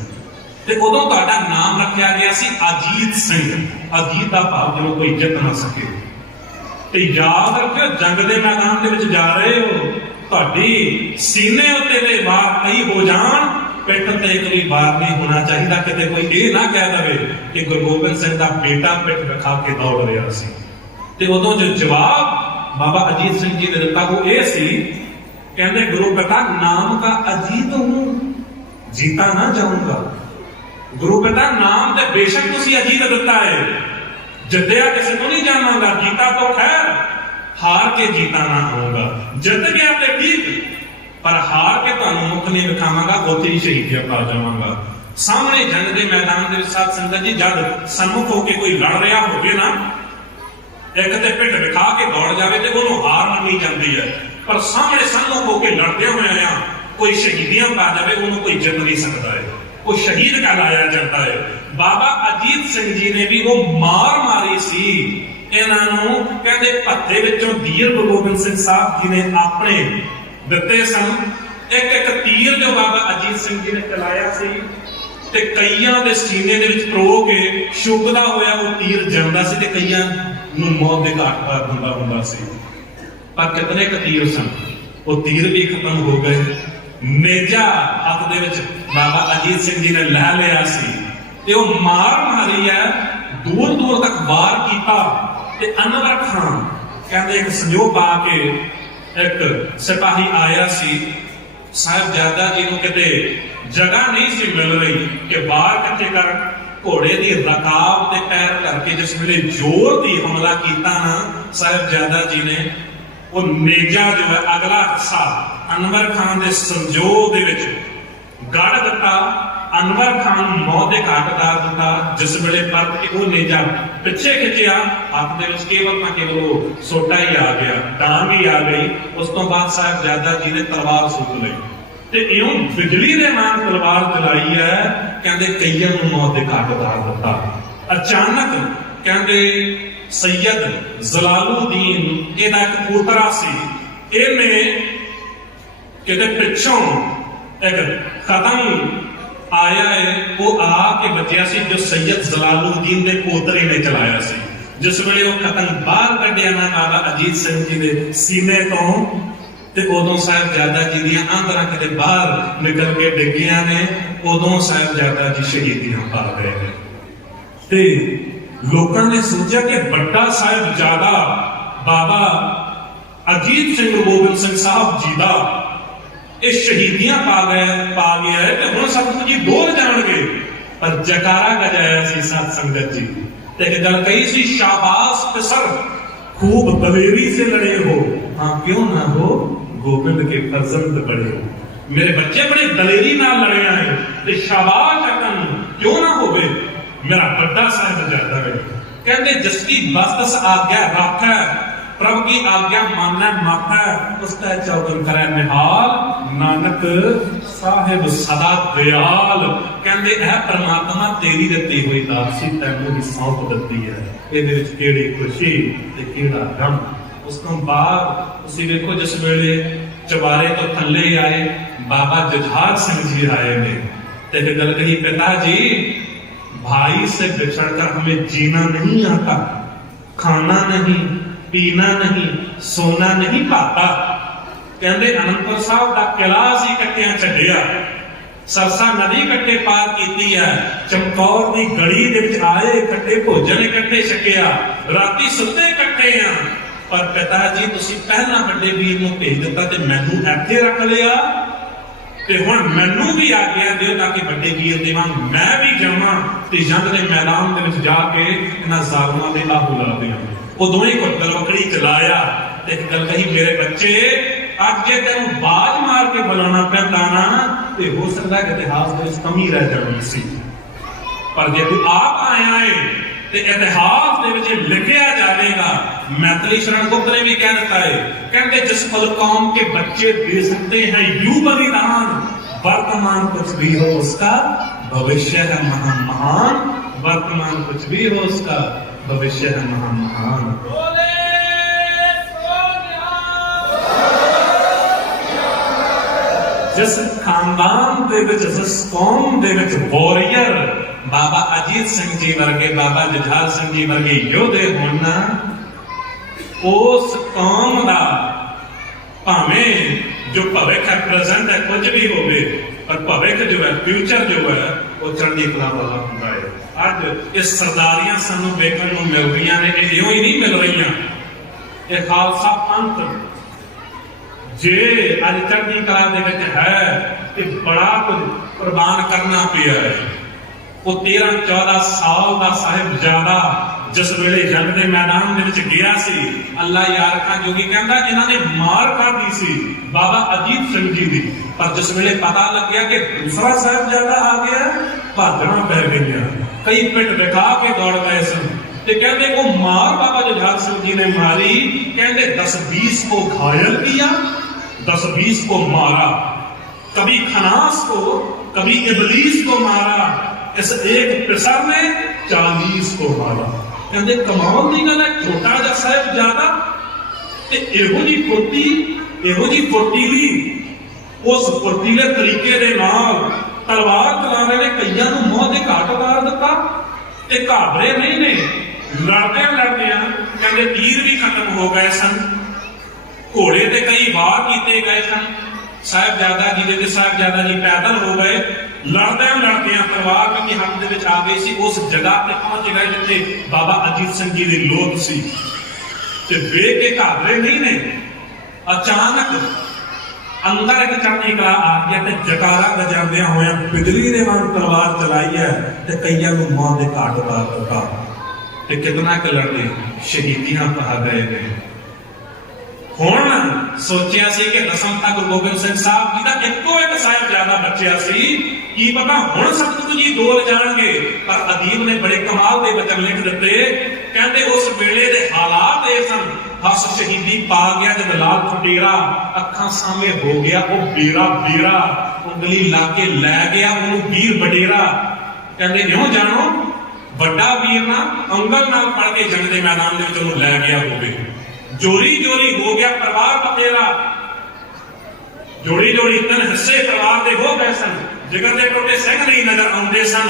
ਤੇ ਉਦੋਂ ਤੁਹਾਡਾ ਨਾਮ ਰੱਖਿਆ ਗਿਆ ਸੀ ਅਜੀਤ ਸਿੰਘ। ਅਜੀਤ ਦਾ ਭਾਵ ਜਦੋਂ ਕੋਈ ਜਿੱਤ ਨਾ ਸਕੇ। ਤੇ ਯਾਦ ਰੱਖਿਓ, ਜੰਗ ਦੇ ਮੈਦਾਨ ਦੇ ਵਿੱਚ ਜਾ ਰਹੇ ਹੋ, ਤੁਹਾਡੀ ਸੀਨੇ ਉੱਤੇ ਦੇ ਵਾਰ ਕਈ ਹੋ ਜਾਣ, ਪਿੱਠ ਤੇ ਕੋਈ ਵਾਰ ਨਹੀਂ ਹੋਣਾ ਚਾਹੀਦਾ। ਕਿਤੇ ਕੋਈ ਇਹ ਨਾ ਕਹਿ ਦਵੇ ਕਿ ਗੁਰੂ ਗੋਬਿੰਦ ਸਿੰਘ ਦਾ ਬੇਟਾ ਪਿੱਠ ਦਿਖਾ ਕੇ ਦੌੜ ਰਿਹਾ ਸੀ। ਤੇ ਉਦੋਂ ਜੋ ਜਵਾਬ ਬਾਬਾ ਅਜੀਤ ਸਿੰਘ ਜੀ ਨੇ ਦਿੱਤਾ ਉਹ ਇਹ ਸੀ, ਕਹਿੰਦੇ ਗੁਰੂ ਪਿਤਾ ਨਾਮ ਦਾ ਅਜੀਤ ਹੂੰ, ਜੀਤਾ ਨਾ ਜਾਊਂਗਾ। ਗੁਰੂ ਪਿਤਾ ਨਾਮ ਤੇ ਬੇਸ਼ੱਕ ਤੁਸੀਂ ਅਜੀਤ ਦਿੱਤਾ ਹੈ, ਜਿੱਤਿਆ ਕਿਸੇ ਤੋਂ ਨਹੀਂ ਜਾਵਾਂਗਾ, ਜੀਤਾ ਤੋਂ ਖੈਰ, ਹਾਰ ਕੇ ਜੀਤਾ ਨਾ ਹੋਊਗਾ। ਜਿੱਤ ਗਿਆ ਤੇ ਠੀਕ, ਪਰ ਹਾਰ ਕੇ ਤੁਹਾਨੂੰ ਮੁੱਖ ਨਹੀਂ ਵਿਖਾਵਾਂਗਾ, ਉੱਥੇ ਹੀ ਸ਼ਹੀਦੀਆਂ ਪਾ ਜਾਵਾਂਗਾ। ਸਾਹਮਣੇ ਜੰਗ ਦੇ ਮੈਦਾਨ ਦੇ ਵਿੱਚ ਸਾਧ ਸੰਗਤ ਜੀ ਜਦ ਸਨਮੁਖ ਹੋ ਕੇ ਕੋਈ ਲੜ ਰਿਹਾ ਹੋਵੇ ਨਾ, ਇੱਕ ਤੇ ਪਿੱਠ ਵਿਖਾ ਕੇ ਦੌੜ ਜਾਵੇ ਤੇ ਉਹਨੂੰ ਹਾਰ ਮੰਨੀ ਜਾਂਦੀ ਹੈ, ਪਰ ਸਾਹਮਣੇ ਸਨਮੁਖ ਹੋ ਕੇ ਲੜਦੇ ਹੋਏ ਆ ਕੋਈ ਸ਼ਹੀਦੀਆਂ ਪਾ ਜਾਵੇ, ਉਹਨੂੰ ਕੋਈ ਜਿੱਤ ਨਹੀਂ ਸਕਦਾ ਹੈ, ਉਹ ਸ਼ਹੀਦ ਕਹਿਲਾਇਆ ਜਾਂਦਾ ਹੈ। ਬਾਬਾ ਅਜੀਤ ਸਿੰਘ ਜੀ ਨੇ ਵੀ ਉਹ ਮਾਰ ਮਾਰੀ ਸੀ ਇਹਨਾਂ ਨੂੰ। ਕਹਿੰਦੇ ਭੱਤੇ ਵਿੱਚੋਂ ਵੀਰ ਗੁਰੂ ਗੋਬਿੰਦ ਸਿੰਘ ਸਾਹਿਬ ਜੀ ਨੇ ਆਪਣੇ ਦਿੱਤੇ ਸਨ। ਇੱਕ ਇੱਕ ਤੀਰ ਜੋ ਬਾਬਾ ਅਜੀਤ ਸਿੰਘ ਜੀ ਨੇ ਚਲਾਇਆ ਸੀ ਤੇ ਕਈਆਂ ਦੇ ਸੀਨੇ ਦੇ ਵਿੱਚ ਪਰੋ ਕੇ ਸ਼ੁਕਦਾ ਹੋਇਆ ਉਹ ਤੀਰ ਜਾਂਦਾ ਸੀ ਤੇ ਕਈਆਂ ਨੂੰ ਮੌਤ ਦੇ ਘਾਟ ਪਾਰ ਹੁੰਦਾ ਸੀ। ਪਰ ਕਿਤਨੇ ਕੁ ਤੀਰ ਸਨ, ਉਹ ਤੀਰ ਵੀ ਖਤਮ ਹੋ ਗਏ। ਨੇਜਾ ਹੱਥ ਦੇ ਵਿੱਚ ਬਾਬਾ ਅਜੀਤ ਸਿੰਘ ਜੀ ਨੇ ਲੈ ਲਿਆ ਸੀ ਤੇ ਉਹ ਮਾਰ ਮਾਰੀ ਹੈ, ਦੂਰ ਦੂਰ ਤੱਕ ਵਾਰ ਕੀਤਾ। ਤੇ ਅਨਵਰ ਖਾਨ ਕਹਿੰਦੇ ਇੱਕ ਸੰਜੋਗ ਪਾ ਕੇ ਇੱਕ ਸਿਪਾਹੀ ਆਇਆ ਸੀ, ਸਾਹਿਬਜ਼ਾਦਾ ਜੀ ਨੂੰ ਕਿਤੇ ਜਗ੍ਹਾ ਨਹੀਂ ਸੀ ਮਿਲ ਰਹੀ ਕਿ ਵਾਰ ਕਿੱਥੇ ਕਰ। ਘੋੜੇ ਦੀ ਰਕਾਬ ਤੇ ਪੈਰ ਕਰਕੇ ਜਿਸ ਵੇਲੇ ਜ਼ੋਰ ਦੀ ਹਮਲਾ ਕੀਤਾ ਨਾ ਸਾਹਿਬਜ਼ਾਦਾ ਜੀ ਨੇ, ਉਹ ਨੇਜਾ ਜੋ ਹੈ ਅਗਲਾ ਹਿੱਸਾ ਅਨਵਰ ਖਾਨ ਦੇ ਸੰਜੋਗ ਦੇ ਵਿੱਚ ਗੜ ਦਿੱਤਾ। ਅਨਵਰ ਖਾਨ ਨੂੰ ਮੌਤ ਦੇ ਘਾਟ ਉਤਾਰ ਦਿੱਤਾ। ਜਿਸ ਵੇਲੇ ਪਰਤ ਕੇ ਉਹ ਨੇਜਾ ਪਿੱਛੇ ਖਿੱਚਿਆ, ਹੱਥ ਦੇ ਵਿੱਚ ਕੇਵਲ ਉਹ ਸੋਟਾ ਹੀ ਆ ਗਿਆ, ਡਾਂਗ ਹੀ ਆ ਗਈ। ਉਸ ਤੋਂ ਬਾਅਦ ਸਾਹਿਬਜ਼ਾਦਾ ਜੀ ਨੇ ਤਲਵਾਰ ਸੁੱਟ ਲਈ ਤੇ ਇਉਂ ਬਿਜਲੀ ਦੇ ਮਾਨ ਤਲਵਾਰ ਚਲਾਈ ਹੈ। ਕਹਿੰਦੇ ਕਈਆਂ ਨੂੰ ਮੌਤ ਦੇ ਘਾਟ ਉਤਾਰ ਦਿੱਤਾ। ਅਚਾਨਕ ਕਹਿੰਦੇ ਸੈਯਦ ਜਲਾਲੂਦੀਨ ਇਹਦਾ ਇੱਕ ਪੋਤਰਾ ਸੀ, ਇਹਨੇ ਕਿਤੇ ਪਿੱਛੋਂ ਇੱਕ ਕਦਮ ਆਇਆ ਹੈ, ਉਹ ਆ ਕੇ ਬਚਿਆ ਸੀ ਜੋ ਸੈਯਦ ਜਲਾਲੂਦੀਨ ਦੇ ਪੋਤਰੇ ਨੇ ਚਲਾਇਆ ਸੀ। ਜਿਸ ਵੇਲੇ ਉਹ ਕਤਨ ਬਾਹਰ ਕੱਢਿਆ ਨਾ ਬਾਬਾ ਅਜੀਤ ਸਿੰਘ ਜੀ ਦੇ ਸੀਨੇ ਤੋਂ, ਤੇ ਉਦੋਂ ਸਾਹਿਬਜ਼ਾਦਾ ਜੀ ਦੀਆਂ ਆਂਦਰਾਂ ਕਿਤੇ ਬਾਹਰ ਨਿਕਲ ਕੇ ਡਿੱਗੀਆਂ ਨੇ। ਉਦੋਂ ਸਾਹਿਬਜ਼ਾਦਾ ਜੀ ਸ਼ਹੀਦੀਆਂ ਪਾ ਗਏ ਨੇ। ਤੇ ਲੋਕਾਂ ਨੇ ਸੋਚਿਆ ਕਿ ਵੱਡਾ ਸਾਹਿਬਜ਼ਾਦਾ ਬਾਬਾ ਅਜੀਤ ਸਿੰਘ ਗੋਬਿੰਦ ਸਿੰਘ ਸਾਹਿਬ ਜੀ ਦਾ ਇਹ ਸ਼ਹੀਦੀਆਂ ਪਾ ਗਿਆ ਹੈ ਤੇ ਹੁਣ ਸਤਿਗੁਰੂ ਜੀ ਡੋਲ ਜਾਣਗੇ। ਪਰ ਜਕਾਰਾ ਗਜਾਇਆ ਸੀ ਸਾਧ ਸੰਗਤ ਜੀ ਤੇ ਇੱਕ ਗੱਲ ਕਹੀ ਸੀ, ਸ਼ਾਬਾਸ਼ ਪਿਸਰ खूब दलेरी से लड़े हो, हाँ क्यों ना हो गोविंद के फर्जंद बड़े हो। मेरे बच्चे बड़े दलेरी नाल लड़े हैं ते शाबाश अकन क्यों ना होवे मेरा बड़ा साहिबजादा है। कहते जिसकी बस आज्ञा राखै प्रभु की आज्ञा मानना माथा, उसका चौगन करे निहाल, नानक साहिब सदा दयाल। कहते है परमात्मा तेरी दित्ती हुई दासी तैनूं ही सौंप दित्ती है, ਇਹਦੇ ਵਿੱਚ ਕਿਹੜੀ ਖੁਸ਼ੀ ਤੇ ਕਿਹੜਾ ਗਮ। ਉਸ ਤੋਂ ਬਾਅਦ ਤੁਸੀਂ ਵੇਖੋ ਜਿਸ ਵੇਲੇ ਚਵਾਰੇ ਤੋਂ ਥੱਲੇ ਆਏ ਬਾਬਾ ਜੁਝਾਰ ਸਿੰਘ ਜੀ आए ने ਤੇ ਫਿਰ ਗੱਲ ਕਹੀ, पिताजी भाई से बिछड़कर हमें जीना नहीं आता, खाना नहीं पीना नहीं सोना नहीं पाता। कहते अनंदपुर साहब का किला असीं इकट्ठियां छड्डिया, सरसा नदी इकट्ठे पार की है, चमकौर की गली दे विच आए इकट्ठे भोजन इकट्ठे छकिया, राती सुते इकट्ठे आ। पर पिताजी तुसीं पहला वड्डे वीर नूं भेज दिता ते मैनूं इत्थे रख लिया ते हुण मैनूं भी आग्या दिओ ताकि वड्डे वीर दे वांग मैं भी जावां ते जंग दे मैदान दे विच जाके इन्हां ज़ालमां दे आहू ला दियां। ਉਹ ਦੋਵੇਂ ਕੋ ਗਲਵਕੜੀ ਚਲਾਇਆ ਤੇ ਇੱਕ ਗੱਲ ਕਹੀ, ਮੇਰੇ ਬੱਚੇ ਅੱਜ ਜੇ ਤੈਨੂੰ ਬਾਜ ਮਾਰ ਕੇ ਬੁਲਾਉਣਾ ਪੈਂਦਾ ਨਾ ਤੇ ਹੋ ਸਕਦਾ ਕਿ ਇਤਿਹਾਸ ਦੇ ਵਿੱਚ ਕਮੀ ਰਹਿ ਜਾਣੀ ਸੀ, ਪਰ ਜੇ ਤੂੰ ਆਪ ਆਇਆ ਏ ਤੇ ਇਤਿਹਾਸ ਦੇ ਵਿੱਚ ਲਿਖਿਆ ਜਾਵੇਗਾ। मैथिली शरण गुप्त ने भी कह रखा है, कहते जिस फल कौम के बच्चे दे सकते हैं यूं बलिदान, वर्तमान कुछ भी हो उसका भविष्य है महान, वर्तमान कुछ भी हो उसका भविष्य है महान। जिस खानदान दे विच, जिस कौम दे विच वॉरियर बाबा अजीत सिंह जी वर्गे, बाबा जुझार सिंह जी वर्गे योधे होण ना, उस कौम का भावें जो भविख है, प्रेजेंट है, कुछ भी होवे, पर भविख जो है, फ्यूचर जो है, वो चढ़दी कला वाला हुंदा है। अज ये सरदारियां सानू वेखण नूं मिल रही ने, इउं ही नहीं मिल रही। ये खालसा पंथ जे अज चढ़दी कला दे विच है, कि बड़ा कुछ कुर्बान करना पिया है। वो 13-14 साल का साहिबजादा जिस वेले जंग के मैदान में गया सी, अल्लाह यार का जोगी कहता जिन्होंने मार खाधी सी बाबा अजीत सिंह जी की, पर जिस वेले पता लग गया कि दूसरा साहिबजादा आ गया, भाजना पै गई। कई पिंड दिखा के दौड़ गए सन। ते कहते वो मार बाबा जुझार सिंह जी ने मारी, कहते 10-20 को घायल किया, 10-20 को मारा, कभी खनास को, कभी इबलीस को मारा, इस एक पिसर ने 40 को मारा। कहते कमाल की गल है, छोटा जिहा साहिबजादा ते इहो जी फुर्ती, इहो जी फुर्तीली, उस फुर्तीले तरीके दे नाल तलवार चलाने ने कईयां नूं मोह दे घाट मार दिता। ते घाबरे नहीं ने, लड़दे लड़दे कहते तीर भी खत्म हो गए सन, घोड़े ते कई वार कीते गए सन, साहिबजादा जी दे साहिबजादा जी पैदल हो गए। लड़दे लड़दे तलवार कभी हाथ दे विच आ गई सी, उस जगह ते पहुंच गए जिथे बाबा अजीत सिंह जी की लोथ सी। ते वेख के घाबरे नहीं ने, अचानक अंदर एक चढ़दी कला आ गया ते जकारा बजांदियां होया बिजली दे वांग तलवार चलाई है ते कईयां नूं मौत दे घाट उतार दिता। ते कितना क लड़दे शहीदियां पा गए ने। हुण सोचिया सी कि दसम तक गुरु गोबिंद सिंह साहब जी का इक्को एक साहिबजादा बच्चिया सी, की पता हुण सतगुरु जी डोल जाणगे। पर अदीब ने बड़े कमाल के वचन लिख दिते, कहते उस वेले दे हालात ये सन, हस शहीदी पा गया जब लाल फटेरा अखां सामने हो गया, वो बेरा बेरा उंगली ला के लै गया उन्होंने वीर वडेरा। कहते यूं जानो बड़ा वीर ना अंगल नाल पड़ के जंग के मैदान में उन्होंने लै गया होवे, जोरी जोरी हो गया परिवार बतेरा, जोड़ी जोड़ी 3 हिस्से परिवार के हो गए सन, जिगर के टोटे सिंह नहीं नजर आते सन।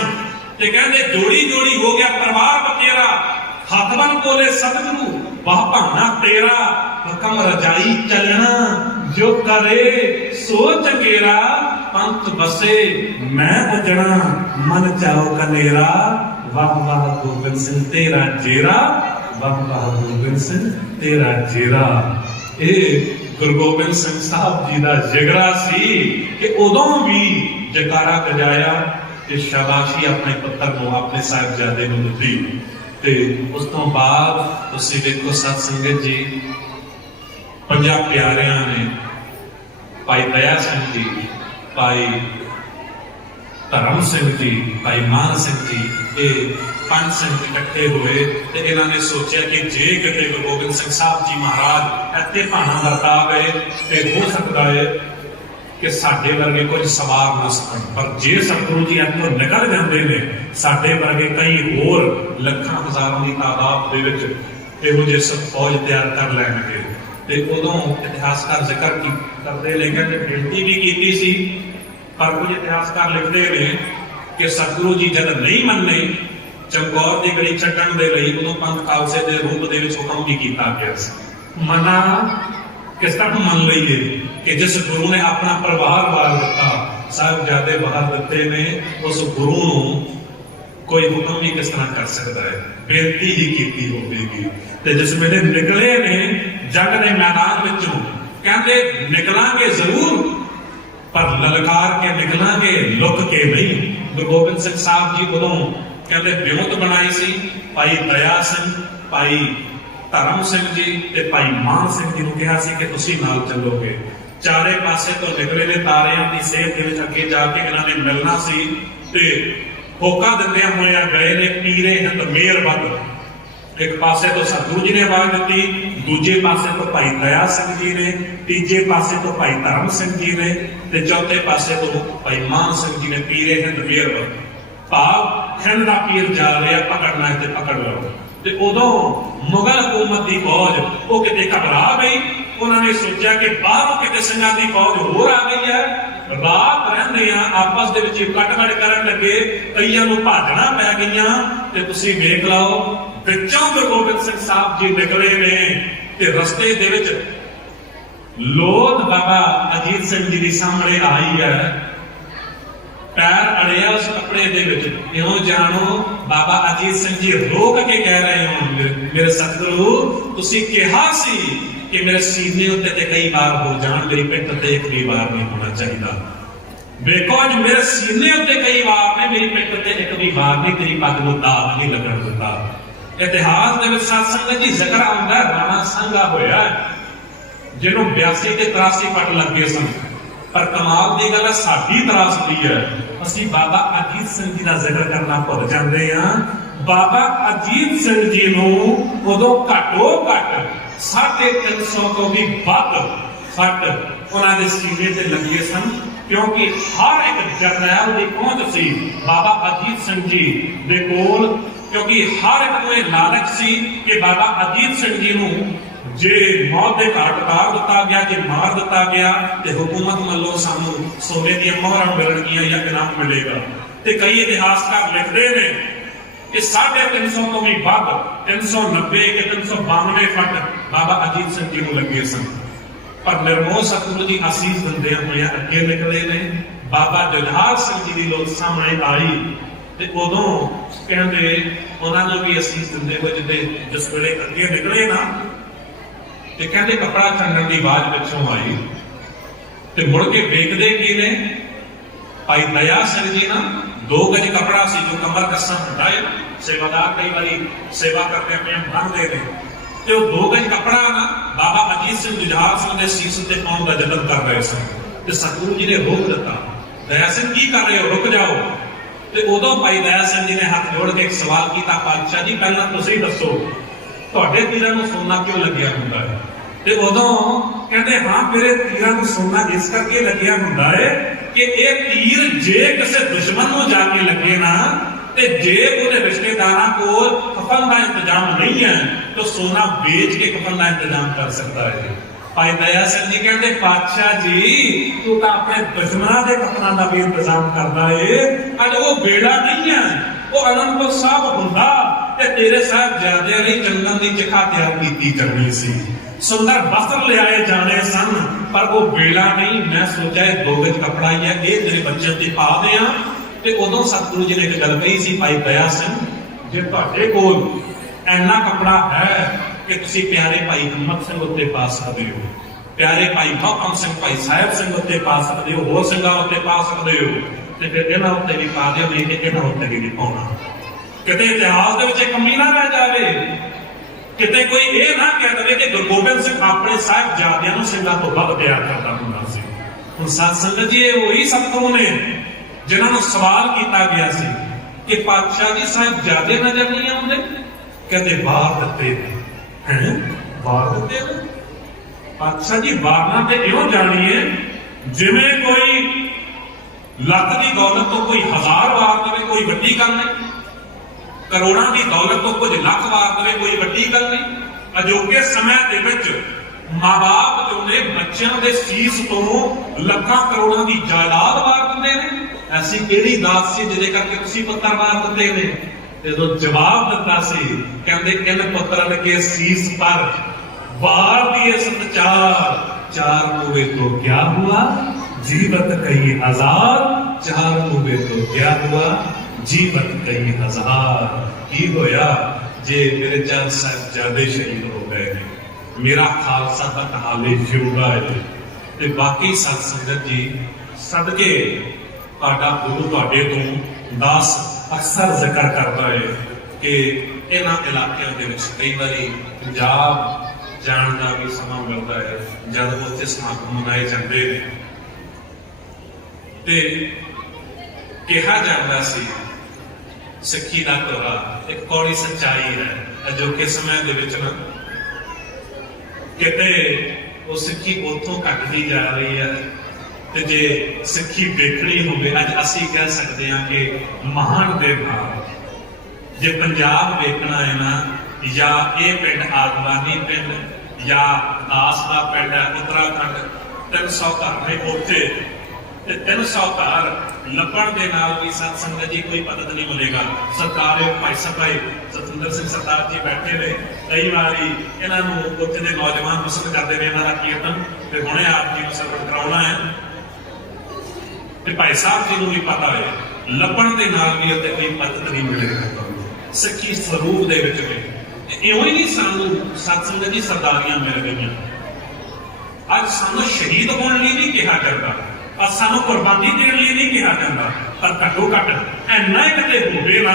ते कहते जोड़ी जोड़ी हो गया परिवार बतेरा, हथ बन बोले सतगुरु वाह भाना तेरा, हुक्म रजाई चलना जो करे सो चंगेरा, पंथ बसे मैं उजड़ा मन चाओ कनेरा, वाह वाह गोबिंद सिंह तेरा जेरा, वाह वाह गोबिंद सिंह तेरा जेरा। ये गुरु गोबिंद सिंह साहब जी का जिगरा सी कि उदों भी जकारा बजाया ते शाबाशी अपने पुत्र को, अपने साहिबजादे को दी। ते उस तो बाद तुसीं देखो सत संगत जी, 50 प्यारियां ने भाई दया सिंह जी, भाई धर्म सिंह जी, भाई मान सिंह जी, ये 5 सिंह इकट्ठे हुए। ते इन्होंने सोचा कि जे किते गुरु गोबिंद सिंह साहब जी महाराज इत्थे भाना वरता गए ते हो सकता है कि साडे वर्गे कुछ सवार न सकन, पर जे सतगुरु जी इत्थों निकल जाते हैं, साडे वर्गे कई होर लखां हज़ारों की तादाद दे विच इहो जिहे सब फौज तैयार कर लैणगे। ते उदों इतिहासकार जिक्र करते, लेकिन बेनती भी की सी, पर कुछ इतिहासकार लिखते हैं कि सतगुरु जी जब नहीं मन्ने चमकौर की गली छड्डण दे लई, उदों पंथ खालसे के रूप दे विच हुक्म भी किया गया सी। मना किस तरह मन लईए कि जिस गुरु ने अपना परिवार वार दिता, साहिबजादे बाहर दिते ने, उस गुरु नूं कोई हुक्म भी किस तरह कर सकता है, बेनती ही की होगी। ते जिस वेले निकले ने जंग के मैदान विचों, कहते निकलांगे जरूर पर ललकार के निकलांगे, लुक के नहीं। गुरु गोबिंद सिंह साहब जी उदों कहते विमुत बनाई सी, भाई दया सिंह, भाई धर्म सिंह जी ते भाई मान सिंह जी नूं कहा सी कि तुसीं नाल चलोगे। चारे पासे तो निकले ने तारियां की सेहत के विच अगे जाके इन्होंने मिलना सी, ते होका दिंदियां होइयां गए ने पीरे हिंद मेहरबद। एक पासे तो सतगुरु जी ने आवाज दी, दूजे पासे तो भाई दया सिंह जी ने, तीजे पासे तो भाई धर्म सिंह जी ने, ते चौथे पासे तो भाई मान सिंह जी ने पीरे हिंद मेहरबद। भाव हिंद का पीर जा रहा, पकड़ना है तो पकड़ लो। ते उदों मुगल हुकूमत की फौज वो किते घबरा गई, उन्होंने सोचा कि बाहरों किते सिंघां की फौज होर आ गई है, ਰਾਤ ਰਹਿੰਦੇ ਆ ਆਪਸ ਦੇ ਵਿੱਚ ਕੱਟ-ਕੱਟ ਕਰਨ ਲੱਗੇ, ਕਈਆਂ ਨੂੰ ਭਾਜਣਾ ਪੈ ਗਈਆਂ। ਤੇ ਤੁਸੀਂ ਵੇਖ ਲਓ ਵਿੱਚੋਂ ਗੁਰੂ ਗੋਬਿੰਦ ਸਿੰਘ ਸਾਹਿਬ ਜੀ ਨਿਕਲੇ ਨੇ ਤੇ ਰਸਤੇ ਦੇ ਵਿੱਚ ਲੋਧ ਬਾਬਾ ਅਜੀਤ ਸਿੰਘ ਜੀ ਦੀ ਸਾਹਮਣੇ ਆਈ ਹੈ। ਪੈਰ ਅੜਿਆ ਉਸ ਕੱਪੜੇ ਦੇ ਵਿੱਚ, ਇਉਂ ਜਾਣੋ ਬਾਬਾ ਅਜੀਤ ਸਿੰਘ ਜੀ ਰੋਕ ਕੇ ਕਹਿ ਰਹੇ ਹੋ, ਮੇਰੇ ਸਤਿਗੁਰੂ ਤੁਸੀਂ ਕਿਹਾ ਸੀ ਕਿ ਮੇਰੇ ਸੀਨੇ ਉੱਤੇ ਤੇ ਕਈ ਵਾਰ ਹੋ ਜਾਣ, ਮੇਰੀ ਪਿੱਠ ਤੇ ਇੱਕ ਵੀ ਵਾਰ ਨਹੀਂ ਹੋਣਾ ਚਾਹੀਦਾ। ਵੇਖੋ ਅੱਜ ਮੇਰੇ ਸੀਨੇ ਉੱਤੇ ਕਈ ਵਾਰ ਨੇ, ਮੇਰੀ ਪਿੱਠ ਤੇ ਇੱਕ ਵੀ ਵਾਰ ਨਹੀਂ, ਤੇਰੀ ਪੱਗ ਨੂੰ ਦਾਗ ਨਹੀਂ ਲੱਗਣ ਦਿੱਤਾ। ਇਤਿਹਾਸ ਦੇ ਵਿੱਚ ਸਤ ਸੰਗਤ ਜੀ ਜ਼ਿਕਰ ਆਉਂਦਾ ਰਾਣਾ ਸੰਘਾ ਹੋਇਆ ਜਿਹਨੂੰ 82 ਤੇ 83 ਪੱਟ ਲੱਗੇ ਸਨ। ਪਰ ਕਮਾਲ ਦੀ ਗੱਲ ਹੈ ਸਾਡੀ ਤਰਾਸਦੀ ਹੈ, ਅਸੀਂ ਬਾਬਾ ਅਜੀਤ ਸਿੰਘ ਜੀ ਦਾ ਜ਼ਿਕਰ ਕਰਨਾ ਭੁੱਲ ਜਾਂਦੇ ਹਾਂ। ਬਾਬਾ ਅਜੀਤ ਸਿੰਘ ਜੀ ਨੂੰ ਉਦੋਂ ਘੱਟੋ ਘੱਟ 350 ਤੋਂ ਵੀ ਵੱਧ ਫੱਟ ਉਹਨਾਂ ਦੇ ਸੀਨੇ ਤੇ ਲੱਗੇ ਸਨ, ਕਿਉਂਕਿ ਹਰ ਇੱਕ ਜਰਨੈਲ ਦੀ ਪਹੁੰਚ ਸੀ ਬਾਬਾ ਅਜੀਤ ਸਿੰਘ ਜੀ ਦੇ ਕੋਲ, ਕਿਉਂਕਿ ਹਰ ਇੱਕ ਨੂੰ ਇਹ ਲਾਲਚ ਸੀ ਕਿ ਬਾਬਾ ਅਜੀਤ ਸਿੰਘ ਜੀ ਨੂੰ ਜੇ ਮੌਤ ਦੇ ਘਾਟ ਉਤਾਰ ਦਿੱਤਾ ਗਿਆ, ਜੇ ਮਾਰ ਦਿੱਤਾ ਗਿਆ ਤੇ ਹੁਕੂਮਤ ਵੱਲੋਂ ਸਾਨੂੰ ਸੋਨੇ ਦੀਆਂ ਮੋਹਰਾਂ ਮਿਲਣਗੀਆਂ ਜਾਂ ਇਨਾਮ ਮਿਲੇਗਾ। ਤੇ ਕਈ ਇਤਿਹਾਸਕਾਰ ਲਿਖਦੇ ਨੇ ਕਿ 350 ਤੋਂ ਵੀ ਵੱਧ 390 ਕਿ 392 ਫੱਟ ਬਾਬਾ ਅਜੀਤ ਸਿੰਘ ਜੀ ਨੂੰ ਲੱਗੇ ਸਨ। ਪਰ ਨਿਰਮੋਹ ਸਤਿਗੁਰੂ ਜੀ ਅਸੀਸ ਦਿੰਦੇ ਹੋਏ ਅੱਗੇ ਨਿਕਲੇ ਨੇ। ਬਾਬਾ ਜੁਝਾਰ ਸਿੰਘ ਜੀ ਦੀ ਲੋਕ ਸਾਹਮਣੇ ਆਈ ਤੇ ਉਦੋਂ ਕਹਿੰਦੇ ਉਹਨਾਂ ਨੂੰ ਵੀ ਅਸੀਸ ਦਿੰਦੇ ਹੋਏ ਜਿਸ ਵੇਲੇ ਅੱਗੇ ਨਿਕਲੇ ਨਾ ਤੇ ਕਹਿੰਦੇ ਕੱਪੜਾ ਛੰਡਣ ਦੀ ਆਵਾਜ਼ ਪਿੱਛੋਂ ਆਈ ਤੇ ਮੁੜ ਕੇ ਵੇਖਦੇ ਕੀ ਨੇ, ਭਾਈ ਦਇਆ ਸਿੰਘ ਜੀ ਨਾ 2 ਗਜ ਕੱਪੜਾ ਸੀ ਜੋ ਕਮਰ ਕੱਸਾ ਹੁੰਦਾ ਹੈ, ਸੇਵਾਦਾਰ ਕਈ ਵਾਰੀ ਸੇਵਾ ਕਰਦੇ ਆਪਣੇ ਬੰਨ੍ਹਦੇ ਨੇ, ਤੇ ਉਹ 2 ਗਜ ਕੱਪੜਾ ਨਾ ਬਾਬਾ ਅਜੀਤ ਸਿੰਘ ਜੁਝਾਰ ਸਿੰਘ ਦੇ ਸੀਸ ਤੇ ਪਾਉਣ ਦਾ ਯਤਨ ਕਰ ਰਹੇ ਸਨ। ਤੇ ਸਤਿਗੁਰੂ ਜੀ ਨੇ ਰੋਕ ਦਿੱਤਾ, ਦਇਆ ਸਿੰਘ ਕੀ ਕਰ ਰਹੇ ਹੋ, ਰੁਕ ਜਾਓ। ਤੇ ਉਦੋਂ ਭਾਈ ਦਇਆ ਸਿੰਘ ਜੀ ਨੇ ਹੱਥ ਜੋੜ ਕੇ ਇੱਕ ਸਵਾਲ ਕੀਤਾ, ਪਾਤਸ਼ਾਹ ਜੀ ਪਹਿਲਾਂ ਤੁਸੀਂ ਦੱਸੋ ਤੁਹਾਡੇ ਤੀਰਾਂ ਨੂੰ ਸੋਨਾ ਕਿਉਂ ਲੱਗਿਆ ਹੁੰਦਾ ਹੈ? ਤੇ ਉਦੋਂ ਕਹਿੰਦੇ ਹਾਂ ਮੇਰੇ ਤੀਰਾਂ ਨੂੰ ਸੋਨਾ ਇਸ ਕਰਕੇ ਲੱਗਿਆ ਹੁੰਦਾ ਹੈ ਕਿ ਇਹ ਤੀਰ ਜੇ ਕਿਸੇ ਦੁਸ਼ਮਣ ਨੂੰ ਜਾ ਕੇ ਲੱਗੇ ਨਾ ਤੇ ਜੇ ਉਹਦੇ ਰਿਸ਼ਤੇਦਾਰਾਂ ਕੋਲ ਕਫਨ ਦਾ ਇੰਤਜ਼ਾਮ ਨਹੀਂ ਹੈ ਤਾਂ ਸੋਨਾ ਵੇਚ ਕੇ ਕਫਨ ਦਾ ਇੰਤਜ਼ਾਮ ਕਰ ਸਕਦਾ ਹੈ। ਭਾਈ ਦਇਆ ਸਿੰਘ ਜੀ ਕਹਿੰਦੇ ਪਾਤਸ਼ਾਹ ਜੀ ਤੂੰ ਤਾਂ ਆਪਣੇ ਦੁਸ਼ਮਣਾਂ ਦੇ ਕਫਨਾਂ ਦਾ ਵੀ ਇੰਤਜ਼ਾਮ ਕਰਦਾ ਏ, ਅੱਜ ਉਹ ਵੇਲਾ ਨਹੀਂ ਹੈ, ਉਹ ਅਨੰਦਪੁਰ ਸਾਹਿਬ ਹੁੰਦਾ ਤੇ ਤੇਰੇ ਸਾਹਿਬਜ਼ਾਦਿਆਂ ਲਈ ਚੰਦਨ ਦੀ ਚਿਖਾ ਤਿਆਰ ਕੀਤੀ ਕਰਨੀ ਸੀ, ਸੁੰਦਰ ਵਸਤਰ ਲਿਆਏ ਜਾਣੇ ਸਨ, ਪਰ ਉਹ ਵੇਲਾ ਨਹੀਂ। ਮੈਂ ਸੋਚਿਆ ਇਹ 2 ਗਜ ਕੱਪੜਾ ਹੀ ਹੈ, ਇਹ ਤੇਰੇ ਬੱਚਿਆਂ ਤੇ ਪਾ ਦਿਆਂ। ਤੇ ਉਦੋਂ ਸਤਿਗੁਰੂ ਜੀ ਨੇ ਇੱਕ ਗੱਲ ਕਹੀ ਸੀ, ਭਾਈ ਦਇਆ ਸਿੰਘ ਜੇ ਤੁਹਾਡੇ ਕੋਲ ਇੰਨਾ ਕੱਪੜਾ ਹੈ ਕਿ ਤੁਸੀਂ ਪਿਆਰੇ ਭਾਈ ਹਿੰਮਤ ਸਿੰਘ ਉੱਤੇ ਪਾ ਸਕਦੇ ਹੋ, ਪਿਆਰੇ ਭਾਈ ਮੋਹਕਮ ਸਿੰਘ, ਭਾਈ ਸਾਹਿਬ ਸਿੰਘ ਉੱਤੇ ਪਾ ਸਕਦੇ ਹੋ, ਹੋਰ ਸਿੰਘਾਂ ਉੱਤੇ ਪਾ ਸਕਦੇ ਹੋ, ਤੇ ਫਿਰ ਇਹਨਾਂ ਉੱਤੇ ਵੀ ਪਾ ਦਿਓ, ਨਹੀਂ ਕਿ ਇਹਨਾਂ ਉੱਤੇ ਵੀ ਨਹੀਂ ਪਾਉਣਾ। ਕਿਤੇ ਇਤਿਹਾਸ ਦੇ ਵਿੱਚ ਕਮੀ ਨਾ ਰਹਿ ਜਾਵੇ, ਕਿਤੇ ਕੋਈ ਇਹ ਨਾ ਕਹਿ ਦੇਵੇ ਕਿ ਗੁਰੂ ਗੋਬਿੰਦ ਸਿੰਘ ਆਪਣੇ ਸਾਹਿਬਜ਼ਾਦਿਆਂ ਨੂੰ ਸਿੰਘਾਂ ਤੋਂ ਵੱਧ ਪਿਆਰ ਕਰਦਾ ਹੁੰਦਾ ਸੀ। ਹੁਣ ਸਤ ਸੰਗਤ ਜੀ ਇਹ ਉਹੀ ਸਤਿਗੁਰੂ ਨੇ ਜਿਨ੍ਹਾਂ ਨੂੰ ਸਵਾਲ ਕੀਤਾ ਗਿਆ ਸੀ ਕਿ ਪਾਤਸ਼ਾਹ ਜੀ ਸਾਹਿਬਜ਼ਾਦੇ ਨਜ਼ਰ ਨਹੀਂ ਆਉਂਦੇ, ਕਹਿੰਦੇ ਵਾਰ ਦਿੱਤੇ ਹੈ, ਵਾਰ ਦਿੱਤੇ ਪਾਤਸ਼ਾਹ ਜੀ ਵਾਰਨਾ ਤੇ ਇਉਂ ਜਾਣੀਏ ਜਿਵੇਂ ਕੋਈ ਲੱਖ ਦੀ ਦੌਲਤ ਤੋਂ ਕੋਈ 1000 ਵਾਰ ਦੇਵੇ ਕੋਈ ਵੱਡੀ ਗੱਲ ਨਹੀਂ, ਕਰੋੜਾਂ ਦੀ ਦੌਲਤ ਤੋਂ ਕੁਝ ਲੱਖ ਵਾਰ ਦੇਵੇ ਕੋਈ ਵੱਡੀ ਗੱਲ ਨਹੀਂ। ਅਜੋਕੇ ਸਮੇਂ ਦੇ ਵਿੱਚ ਮਾਂ-ਬਾਪ ਜੋ ਨੇ ਬੱਚਿਆਂ ਦੇ ਸੀਸ ਤੋਂ ਲੱਖਾਂ ਕਰੋੜਾਂ ਦੀ ਜਾਇਦਾਦ ਵਾਰ ਦਿੰਦੇ ਨੇ। ਐਸੀ ਕਿਹੜੀ ਦਾਤ ਸੀ ਜਿਹਦੇ ਕਰਕੇ ਤੁਸੀਂ ਪੁੱਤਰ ਵਾਰ ਦਿੰਦੇ ਨੇ? ਜਦੋਂ ਜਵਾਬ ਦਿੱਤਾ ਸੀ ਕਹਿੰਦੇ ਇਨ ਪੁੱਤਰਨ ਕੇ ਸੀਸ ਪਰ ਵਾਰ ਦਿਏ ਸਤਚਾਰ, 4 मूवे तो क्या हुआ जीवत कई 1000, 4 मूवे तो क्या हुआ जीवत कई 1000। की होया जे मेरे 4 ਸਾਹਿਬਜ਼ਾਦੇ ਸ਼ਹੀਦ ਹੋ ਗਏ ਨੇ, ਮੇਰਾ ਖਾਲਸਾ ਤਾਂ ਹਾਲੇ ਜਿਉਂਦਾ ਹੈ। ਤੇ ਬਾਕੀ ਸਤ ਸੰਗਤ ਜੀ ਸਦਕੇ ਤੁਹਾਡਾ ਗੁਰੂ ਤੁਹਾਡੇ ਤੋਂ ਦਾਸ ਅਕਸਰ ਜ਼ਿਕਰ ਕਰਦਾ ਹੈ ਕਿ ਇਹਨਾਂ ਇਲਾਕਿਆਂ ਦੇ ਵਿੱਚ ਕਈ ਵਾਰੀ ਪੰਜਾਬ ਜਾਣ ਦਾ ਵੀ ਸਮਾਂ ਮਿਲਦਾ ਹੈ ਜਦ ਉੱਥੇ ਸਮਾਗਮ ਮਨਾਏ ਜਾਂਦੇ ਨੇ। ਤੇ ਕਿਹਾ ਜਾਂਦਾ ਸੀ ਸਿੱਖੀ ਦਾ ਤੋਰਾ ਇੱਕ ਕੌੜੀ ਸੱਚਾਈ ਹੈ। ਅਜੋਕੇ ਸਮੇਂ ਦੇ ਵਿੱਚ ਨਾ ਕਿਤੇ ਉਹ ਸਿੱਖੀ ਉੱਥੋਂ ਘਟਦੀ ਜਾ ਰਹੀ ਹੈ, ਤੇ ਜੇ ਸਿੱਖੀ ਵੇਖਣੀ ਹੋਵੇ ਅੱਜ ਅਸੀਂ ਕਹਿ ਸਕਦੇ ਹਾਂ ਕਿ ਮਹਾਨ ਦੇ ਨਾਲ ਜੇ ਪੰਜਾਬ ਵੇਖਣਾ ਹੈ ਨਾ, ਜਾਂ ਇਹ ਪਿੰਡ ਆਦਵਾਨੀ ਪਿੰਡ ਜਾਂ ਦਾਸ ਦਾ ਪਿੰਡ ਹੈ ਉੱਤਰਾਖੰਡ 300 ਘਰ ਨੇ ਉੱਥੇ ਤੇ 300 ਘਰ ਲੱਭਣ ਦੇ ਨਾਲ ਵੀ ਸਤ ਸੰਗਤ ਜੀ ਕੋਈ ਮਦਦ ਨਹੀਂ ਮਿਲੇਗਾ। ਸਰਕਾਰ ਭਾਈ ਸਭਾਈ ਸਤਿੰਦਰ ਸਿੰਘ ਸਰਦਾਰ ਜੀ ਬੈਠੇ ਨੇ, ਕਈ ਵਾਰੀ ਇਹਨਾਂ ਨੂੰ ਉੱਥੇ ਦੇ ਨੌਜਵਾਨ ਪਸੰਦ ਕਰਦੇ ਨੇ ਇਹਨਾਂ ਦਾ ਕੀਰਤਨ, ਤੇ ਹੁਣੇ ਆਪ ਜੀ ਨੂੰ ਸਰਵਣ ਕਰਾਉਣਾ ਹੈ। ਤੇ ਭਾਈ ਸਾਹਿਬ ਜੀ ਨੂੰ ਵੀ ਪਤਾ ਹੈ ਲੱਭਣ ਦੇ ਨਾਲ ਵੀ ਉੱਥੇ ਕੋਈ ਮਦਦ ਨਹੀਂ ਮਿਲੇਗਾ ਸਿੱਖੀ ਸਰੂਪ ਦੇ ਵਿੱਚ ਵੀ। ਇਉਂ ਹੀ ਨਹੀਂ ਸਾਨੂੰ ਸਤ ਸੰਗਤ ਜੀ ਸਰਦਾਰੀਆਂ ਮਿਲ ਗਈਆਂ। ਅੱਜ ਸਾਨੂੰ ਸ਼ਹੀਦ ਹੋਣ ਲਈ ਨਹੀਂ ਕਿਹਾ ਜਾਂਦਾ, ਅੱਜ ਸਾਨੂੰ ਕੁਰਬਾਨੀ ਦੇਣ ਲਈ ਨਹੀਂ ਕਿਹਾ ਜਾਂਦਾ, ਪਰ ਘੱਟੋ ਘੱਟ ਇੰਨਾ ਹੀ ਕਿਤੇ ਹੋਵੇ ਨਾ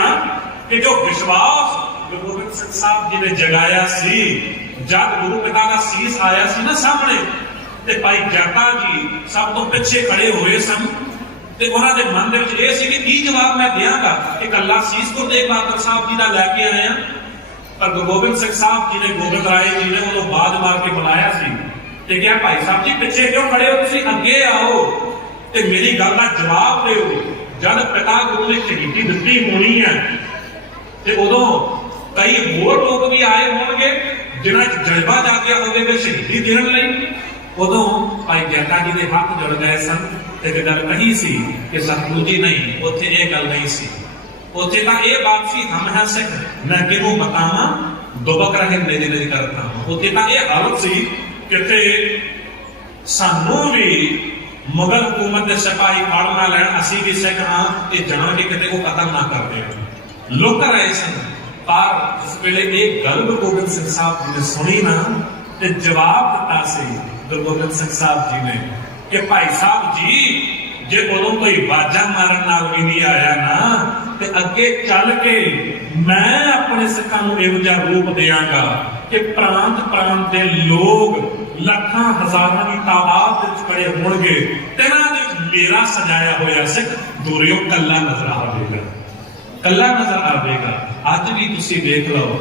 ਕਿ ਜੋ ਵਿਸ਼ਵਾਸ ਗੁਰੂ ਗੋਬਿੰਦ ਸਿੰਘ ਸਾਹਿਬ ਜੀ ਨੇ ਜਗਾਇਆ ਸੀ, ਜਦ ਗੁਰੂ ਪਿਤਾ ਦਾ ਸੀਸ ਆਇਆ ਸੀ ਨਾ ਸਾਹਮਣੇ, ਤੇ ਭਾਈ ਜਾਤਾ ਜੀ ਸਭ ਤੋਂ ਪਿੱਛੇ ਖੜੇ ਹੋਏ ਸਨ, ਤੇ ਉਹਨਾਂ ਦੇ ਮਨ ਦੇ ਵਿੱਚ ਇਹ ਸੀ ਕਿ ਕੀ ਜਵਾਬ ਮੈਂ ਦਿਆਂਗਾ ਕਿ ਕੱਲਾ ਸੀਸ ਗੁਰੂ ਤੇਗ ਬਹਾਦਰ ਸਾਹਿਬ ਜੀ ਦਾ ਲੈ ਕੇ ਆਏ ਆ। ਪਰ ਗੁਰੂ ਗੋਬਿੰਦ ਸਿੰਘ ਸਾਹਿਬ ਜੀ ਨੇ, ਗੋਬਿੰਦ ਰਾਏ ਜੀ ਨੇ ਉਹਨੂੰ ਬਾਜ ਮਾਰ ਕੇ ਬੁਲਾਇਆ ਸੀ ਤੇ ਕਿਹਾ ਭਾਈ ਸਾਹਿਬ ਜੀ ਪਿੱਛੇ ਕਿਉਂ ਖੜੇ ਹੋ, ਤੁਸੀਂ ਅੱਗੇ ਆਓ ਤੇ ਮੇਰੀ ਗੱਲ ਦਾ ਜਵਾਬ ਦਿਓ। ਜਦ ਪਿਤਾ ਗੁਰੂ ਨੇ ਸ਼ਹੀਦੀ ਦਿੱਤੀ ਹੋਣੀ ਹੈ ਤੇ ਉਦੋਂ ਕਈ ਹੋਰ ਲੋਕ ਵੀ ਆਏ ਹੋਣਗੇ ਜਿਨ੍ਹਾਂ 'ਚ ਜਜ਼ਬਾ ਜਾਗਿਆ ਹੋਵੇਗਾ ਸ਼ਹੀਦੀ ਦੇਣ ਲਈ। ਉਦੋਂ ਭਾਈ ਜੈਤਾ ਜੀ ਦੇ ਹੱਥ ਜੁੜ ਗਏ ਸਨ ਤੇ ਇੱਕ ਗੱਲ ਕਹੀ ਸੀ ਕਿ ਸਤਿਗੁਰੂ ਜੀ ਨਹੀਂ, ਉੱਥੇ ਇਹ ਗੱਲ ਨਹੀਂ ਸੀ। ਉੱਥੇ ਤਾਂ ਇਹ ਬਾਤ ਸੀ ਹਮ ਹੈ ਸਿੱਖ ਮੈਂ ਕਿਹਨੂੰ ਬਤਾਵਾਂ ਦੁਬਕ ਰਹੇ ਨੇੜੇ ਨੇੜੇ ਕਰਤਾ। ਉੱਥੇ ਤਾਂ ਇਹ ਹਾਲਤ ਸੀ ਕਿਤੇ ਸਾਨੂੰ ਵੀ ਮੁਗਲ ਹਕੂਮਤ ਦੇ ਸਿਪਾਹੀ ਫੜ ਨਾ ਲੈਣ, ਅਸੀਂ ਵੀ ਸਿੱਖ ਹਾਂ ਇਹ ਜਾਣ ਕੇ ਕਿਤੇ ਉਹ ਕਤਲ ਨਾ ਕਰਦੇ ਲੁਕ ਰਹੇ ਸਨ। ਪਰ ਇਸ ਵੇਲੇ ਇਹ ਗੱਲ ਗੁਰੂ ਗੋਬਿੰਦ ਸਿੰਘ ਸਾਹਿਬ ਜੀ ਨੇ ਸੁਣੀ ਨਾ ਤੇ ਜਵਾਬ ਦਿੱਤਾ ਸੀ ਗੁਰੂ ਗੋਬਿੰਦ ਸਿੰਘ ਸਾਹਿਬ ਜੀ ਨੇ ਕਿ ਭਾਈ ਸਾਹਿਬ ਜੀ ਜੇ ਉਦੋਂ ਕੋਈ ਵਾਜਾ ਮਾਰਨ ਨਾਲ ਵੀ ਨਹੀਂ ਆਇਆ ਨਾ ਤੇ ਅੱਗੇ ਚੱਲ ਕੇ ਮੈਂ ਆਪਣੇ ਸਿੱਖਾਂ ਨੂੰ ਇਹੋ ਜਿਹਾ ਰੂਪ ਦਿਆਂਗਾ ਕਿ ਪ੍ਰਾਂਤ ਪ੍ਰਾਂਤ ਦੇ ਲੋਕ ਲੱਖਾਂ ਹਜ਼ਾਰਾਂ ਦੀ ਤਾਦਾਦ ਵਿੱਚ ਖੜੇ ਹੋਣਗੇ ਤੇ ਇਹਨਾਂ ਦੇ ਮੇਰਾ ਸਜਾਇਆ ਹੋਇਆ ਸਿੱਖ ਦੂਰਿਓਂ ਕੱਲਾ ਨਜ਼ਰ ਆਵੇਗਾ, ਕੱਲਾ ਨਜ਼ਰ ਆਵੇਗਾ। ਅੱਜ ਵੀ ਤੁਸੀਂ ਦੇਖ ਲਓ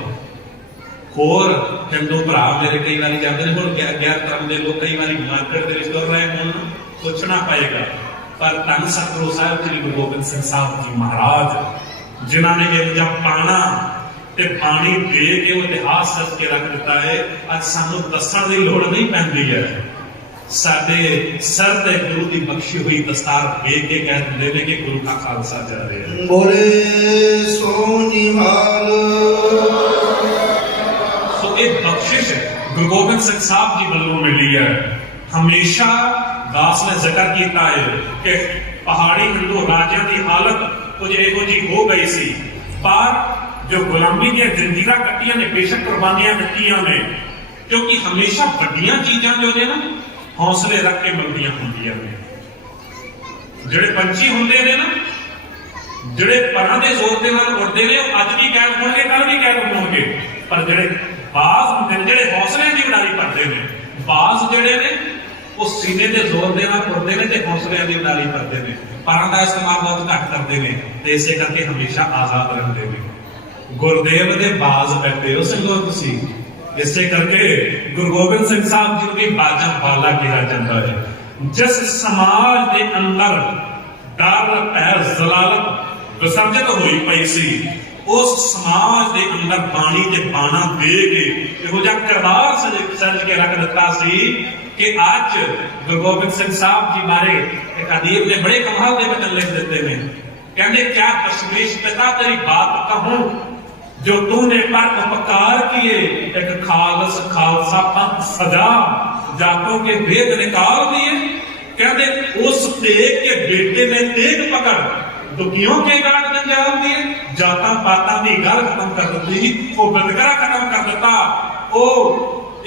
ਹੋਰ ਹਿੰਦੂ ਭਰਾ ਮੇਰੇ ਕਈ ਵਾਰੀ ਜਾਂਦੇ ਨੇ, ਹੁਣ ਗੈਰ ਧਰਮ ਦੇ ਲੋਕ ਕਈ ਵਾਰੀ ਮਾਰਕੀਟ ਦੇ ਵਿੱਚ ਤੁਰ ਰਹੇ ਹੋਣ, ਸੋਚਣਾ ਪਏਗਾ। ਪਰ ਧੰਨ ਸਤਿਗੁਰੂ ਸਾਹਿਬ ਸ੍ਰੀ ਗੁਰੂ ਗੋਬਿੰਦ ਸਿੰਘ ਸਾਹਿਬ ਜੀ ਮਹਾਰਾਜ ਜਿਨ੍ਹਾਂ ਨੇ ਇਹ ਜਿਹਾ ਪਾਣਾ ਤੇ ਪਾਣੀ ਦੇ ਕੇ ਉਹ ਇਤਿਹਾਸ ਰਚ ਕੇ ਰੱਖ ਦਿੱਤਾ ਹੈ, ਅੱਜ ਸਾਨੂੰ ਦੱਸਣ ਦੀ ਲੋੜ ਨਹੀਂ ਪੈਂਦੀ ਹੈ। ਸਾਡੇ ਸਰ ਤੇ ਗੁਰੂ ਦੀ ਬਖਸ਼ੀ ਹੋਈ ਦਸਤਾਰ ਵੇਖ ਕੇ ਕਹਿ ਦਿੰਦੇ ਨੇ ਕਿ ਗੁਰੂ ਦਾ ਖਾਲਸਾ ਜਾ ਰਿਹਾ ਹੈ। ਬੋਲੇ ਸੋ ਨਿਹਾਲ। ਸੋ ਇਹ ਬਖਸ਼ਿਸ਼ ਗੁਰੂ ਗੋਬਿੰਦ ਸਿੰਘ ਸਾਹਿਬ ਜੀ ਵੱਲੋਂ ਮਿਲੀ ਹੈ। ਹਮੇਸ਼ਾ ਦਾਸ ਨੇ ਜ਼ਿਕਰ ਕੀਤਾ ਹੈ ਕਿ ਪਹਾੜੀ ਹਿੰਦੂ ਰਾਜਿਆਂ ਦੀ ਹਾਲਤ ਕੁਝ ਇਹੋ ਜਿਹੀ ਹੋ ਗਈ ਸੀ, ਪਰ ਜੋ ਗੁਲਾਮੀ ਦੀਆਂ ਜੰਜੀਰਾਂ ਕੱਟੀਆਂ ਨੇ, ਬੇਸ਼ੱਕ ਕੁਰਬਾਨੀਆਂ ਦਿੱਤੀਆਂ ਨੇ, ਕਿਉਂਕਿ ਹਮੇਸ਼ਾ ਵੱਡੀਆਂ ਚੀਜ਼ਾਂ ਜੋ ਨੇ ਨਾ ਹੌਸਲੇ ਰੱਖ ਕੇ ਮਿਲਦੀਆਂ ਹੁੰਦੀਆਂ ਨੇ। ਜਿਹੜੇ ਪੰਛੀ ਹੁੰਦੇ ਨੇ ਨਾ, ਜਿਹੜੇ ਪਰਾਂ ਦੇ ਜ਼ੋਰ ਦੇ ਨਾਲ ਉੱਡਦੇ ਨੇ, ਉਹ ਅੱਜ ਵੀ ਕੈਦ ਹੋਣਗੇ, ਕੱਲ ਵੀ ਕੈਦ ਹੋਣਗੇ। ਪਰ ਜਿਹੜੇ ਬਾਜ਼ ਹੁੰਦੇ ਨੇ, ਜਿਹੜੇ ਹੌਸਲੇ ਦੀ ਉਡਾਰੀ ਭਰਦੇ ਨੇ, ਬਾਜ਼ ਜਿਹੜੇ ਨੇ ਉਹ ਸੀਨੇ ਦੇ ਜ਼ੋਰ ਦੇ ਨਾਲ ਉੱਡਦੇ ਨੇ ਤੇ ਹੌਸਲਿਆਂ ਦੀ ਉਡਾਰੀ ਭਰਦੇ ਨੇ, ਪਰਾਂ ਦਾ ਇਸਤੇਮਾਲ ਬਹੁਤ ਘੱਟ ਕਰਦੇ ਨੇ ਤੇ ਇਸੇ ਕਰਕੇ ਹਮੇਸ਼ਾ ਆਜ਼ਾਦ ਰਹਿੰਦੇ ਨੇ। ਗੁਰਦੇਵ ਦੇ ਬਾਜ਼ ਬੈਠੇ ਹੋ ਸਿੰਘੋ ਤੁਸੀਂ, ਇਸੇ ਕਰਕੇ ਗੁਰੂ ਗੋਬਿੰਦ ਸਿੰਘ ਸਾਹਿਬ ਜੀ ਨੂੰ ਵੀ ਬਾਜਾਂ ਵਾਲਾ ਕਿਹਾ ਜਾਂਦਾ ਹੈ। ਜਿਸ ਸਮਾਜ ਦੇ ਅੰਦਰ ਡਰ ਭੈ ਜ਼ਲਾਲਤ ਵਿਸਰਜਿਤ ਹੋਈ ਪਈ ਸੀ, ਉਸ ਸਮਾਜ ਦੇ ਅੰਦਰ ਬਾਣੀ ਤੇ ਬਾਣਾ ਦੇ ਕੇ ਇਹੋ ਜਿਹਾ ਕਿਰਦਾਰ ਸਰਜ ਕੇ ਰੱਖ ਦਿੱਤਾ ਸੀ ਕਿ ਅੱਜ ਗੁਰੂ ਗੋਬਿੰਦ ਸਿੰਘ ਸਾਹਿਬ ਜੀ ਬਾਰੇ ਇੱਕ ਅਦੀਬ ਨੇ ਬੜੇ ਕਮਾਲ ਦੇ ਵਚਨ ਲਿਖ ਦਿੱਤੇ ਨੇ। ਕਹਿੰਦੇ ਕਿਆ ਕਸ਼ਮੀਸ਼ ਪਿਤਾ ਤੇਰੀ ਬਾਤ ਕਹੂੰ ਜੋ ਤੂਨੇ ਪਰ उपकार किए, एक खालस खालसा पंथ सजा जातों के भेद निकाल दिए। कहते उस तेग के बेटे ने तेग पकड़ दुखियों के गांठ जंजाल दिए, जाता पाता की गल खत्म कर दी, वो बदकरा खत्म कर दिता, वो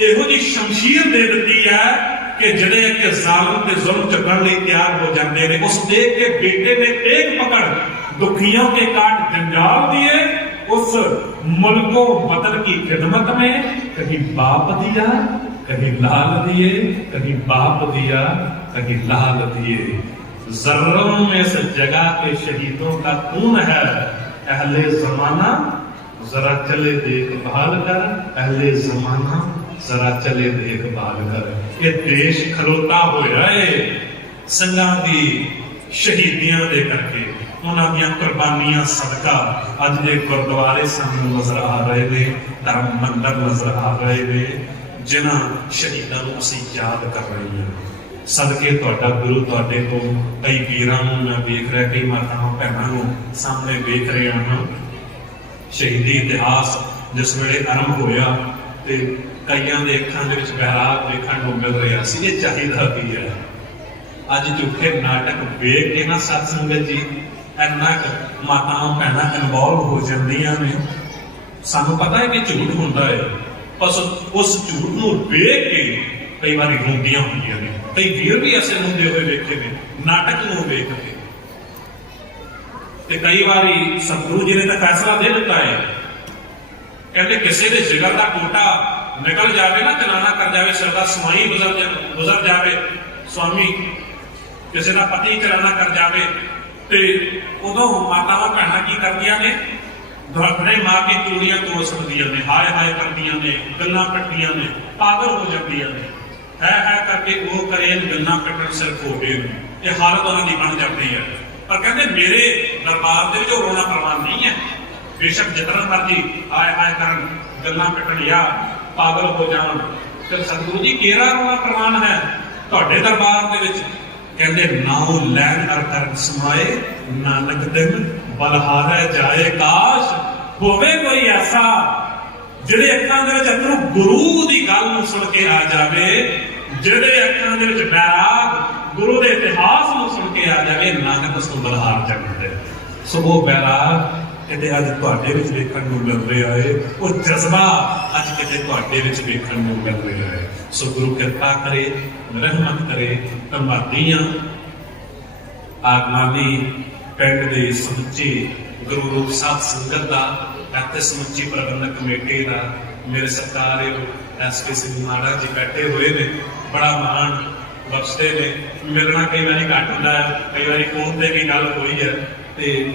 ਇਹੋ ਜਿਹੀ ਸ਼ਮਸ਼ੀਰ ਦੇ ਦਿੱਤੀ ਹੈ ਕਿ ਜਿਹੜੇ ਕਿ ਜ਼ਾਲਮ ਤੇ ਜ਼ੁਲਮ ਝੱਗਣ ਲਈ ਤਿਆਰ ਹੋ ਜਾਂਦੇ ਨੇ। ਉਸ ਦੇਖ ਕੇ ਬੇਟੇ ਨੇ ਟੇਕ ਪਕੜ दुखियों के काट जंजाल दिए, उस मुल्क को वतन की खिदमत में कहीं बाप दिया कहीं लाल दिए, कहीं बाप दिया कहीं लाल दिए। जर्रों में से जगह के शहीदों का खून है, अहले जमाना जरा चले देखभाल कर, अहले जमाना जरा चले देखभाल कर। ये देश खलोता होया है संघां दी शहीदियां दे करके, उन्हां दीयां कुर्बानियां सदका अज दे गुरुद्वारे सानू नजर आ रहे ने, धर्म मंदिर नजर आ रहे ने, जिन्हां शहीदां नूं असीं याद कर रहे हैं। ਸਦਕੇ ਤੁਹਾਡਾ ਗੁਰੂ ਤੁਹਾਡੇ ਤੋਂ ਕਈ ਵੀਰਾਂ ਨੂੰ ਮੈਂ ਵੇਖ ਰਿਹਾ, ਕਈ ਮਾਤਾਵਾਂ ਭੈਣਾਂ ਨੂੰ ਸਾਹਮਣੇ ਵੇਖ ਰਿਹਾ ਹਾਂ। ਸ਼ਹੀਦੀ ਇਤਿਹਾਸ ਜਿਸ ਵੇਲੇ ਆਰੰਭ ਹੋਇਆ ਤੇ ਕਈਆਂ ਦੇ ਅੱਖਾਂ ਦੇ ਵਿੱਚ ਬਹਿਰਾਗ ਵੇਖਣ ਨੂੰ ਮਿਲ ਰਿਹਾ ਸੀ। ਇਹ ਚਾਹੀਦਾ ਕੀ ਹੈ? ਅੱਜ ਝੂਠੇ ਨਾਟਕ ਵੇਖ ਕੇ ਨਾ ਸਤ ਸੰਗਤ ਜੀ ਇੰਨਾ ਕੁ ਮਾਤਾਵਾਂ ਭੈਣਾਂ ਇਨਵੋਲਵ ਹੋ ਜਾਂਦੀਆਂ ਨੇ। ਸਾਨੂੰ ਪਤਾ ਹੈ ਕਿ ਝੂਠ ਹੁੰਦਾ ਹੈ, ਪਰ ਉਸ ਝੂਠ ਨੂੰ ਵੇਖ ਕੇ ਕਈ ਵਾਰੀ ਰੋਂਦੀਆਂ ਹੁੰਦੀਆਂ ਨੇ। ਕਈ ਵੀਰ ਵੀ ਐਸੇ ਰੋਂਦੇ ਹੋਏ ਵੇਖੇ ਨੇ ਨਾਟਕ ਨੂੰ ਵੇਖ ਕੇ। ਤੇ ਕਈ ਵਾਰੀ ਸਤਿਗੁਰੂ ਜੀ ਨੇ ਤਾਂ ਫੈਸਲਾ ਦੇ ਦਿੱਤਾ ਹੈ, ਕਹਿੰਦੇ ਕਿਸੇ ਦੇ ਜਿਗਰ ਦਾ ਕੋਟਾ ਨਿਕਲ ਜਾਵੇ ਨਾ, ਚਲਾਣਾ ਕਰ ਜਾਵੇ, ਸਿਰ ਦਾ ਸਮਾਈ ਗੁਜ਼ਰ ਜਾਵੇ, ਸਵਾਮੀ ਕਿਸੇ ਦਾ ਪਤੀ ਚਲਾਣਾ ਕਰ ਜਾਵੇ, ਤੇ ਉਦੋਂ ਮਾਤਾਵਾਂ ਭੈਣਾਂ ਕੀ ਕਰਦੀਆਂ ਨੇ? ਧੜਕਣੇ ਮਾਰ ਕੇ ਚੂੜੀਆਂ ਤੋੜ ਸਕਦੀਆਂ ਨੇ, ਹਾਏ ਹਾਏ ਕਰਦੀਆਂ ਨੇ, ਗੱਲਾਂ ਕੱਟਦੀਆਂ ਨੇ, ਪਾਗਲ ਹੋ ਜਾਂਦੀਆਂ ਨੇ। ਹੈ ਕਰਕੇ ਉਹ ਕਰੇ ਗੱਲਾਂ ਕੱਟਣ ਸਿਰ ਖੋਟੇ ਨੂੰ। ਇਹ ਹਾਲਤ ਉਹਨਾਂ ਦੀ ਬਣ ਜਾਂਦੀ ਹੈ। ਪਰ ਕਹਿੰਦੇ ਮੇਰੇ ਦਰਬਾਰ ਦੇ ਵਿੱਚ ਉਹ ਰੋਣਾ ਪ੍ਰਵਾਨ ਨਹੀਂ ਹੈ। ਬੇਸ਼ੱਕ ਜਿਤਨਾ ਮਰਜੀ ਹਾਏ ਹਾਏ ਕਰਨ, ਗੱਲਾਂ ਕੱਟਣ ਜਾਂ ਪਾਗਲ ਹੋ ਜਾਣ, ਤੇ ਸਤਿਗੁਰੂ ਜੀ ਕਿਹੜਾ ਰੋਣਾ ਪ੍ਰਵਾਨ ਹੈ ਤੁਹਾਡੇ ਦਰਬਾਰ ਦੇ ਵਿੱਚ? ਕਹਿੰਦੇ ਨਾਉ ਲੈਣ ਅਰ ਕਰਨ ਸਮਾਏ, ਨਾਨਕ ਦਿਨ ਬਲਹਾਰੇ ਜਾਏ ਕਾਸ਼। ਹੋਵੇ ਕੋਈ ਐਸਾ ਜਿਹੜੇ ਅੱਖਾਂ ਦੇ ਵਿੱਚ ਅੰਦਰੋਂ ਗੁਰੂ ਦੀ ਗੱਲ ਨੂੰ ਸੁਣ ਕੇ ਆ ਜਾਵੇ, ਜਿਹੜੇ ਅੱਖਾਂ ਦੇ ਵਿੱਚ ਬੈਰਾਗ ਗੁਰੂ ਦੇ ਇਤਿਹਾਸ ਨੂੰ ਸੁਣ ਕੇ ਆ ਜਾਵੇ, ਨਾਨਕ ਉਸ ਨੂੰ ਬਲਹਾਰ ਜਾਂਦੇ। ਸੋ ਉਹ ਬੈਰਾਗ ਕਿਤੇ ਅੱਜ ਤੁਹਾਡੇ ਵਿੱਚ ਵੇਖਣ ਨੂੰ ਮਿਲ ਰਿਹਾ ਹੈ, ਉਹ ਜਜ਼ਬਾ ਅੱਜ ਕਿਤੇ ਤੁਹਾਡੇ ਵਿੱਚ ਵੇਖਣ ਨੂੰ ਮਿਲ ਰਿਹਾ ਹੈ। ਸੋ ਗੁਰੂ ਕਿਰਪਾ ਕਰੇ, ਰਹਿਮਤ ਕਰੇ। ਧੰਨਵਾਦੀਆਂ ਆਗਮਾਨੀ ਪਿੰਡ ਦੇ ਸਮੁੱਚੇ ਗੁਰੂ ਰੂਪ ਸਾਧ ਸੰਗਤ ਦਾ, ਅਤੇ ਸਮੁੱਚੀ ਪ੍ਰਬੰਧਕ ਕਮੇਟੀ ਦਾ, ਮੇਰੇ ਸਤਿਕਾਰਯੋਗ ਐਸ.ਕੇ. ਸਿੰਘ ਮਹਾਰਾਜ ਜੀ ਬੈਠੇ ਹੋਏ ਨੇ, ਬੜਾ ਮਾਣ ਬਖਸ਼ਦੇ ਨੇ। ਮਿਲਣਾ ਕਈ ਵਾਰੀ ਘੱਟ ਹੁੰਦਾ ਹੈ, ਕਈ ਵਾਰੀ ਫੋਨ ਤੇ ਵੀ ਗੱਲ ਹੋਈ ਹੈ, ਤੇ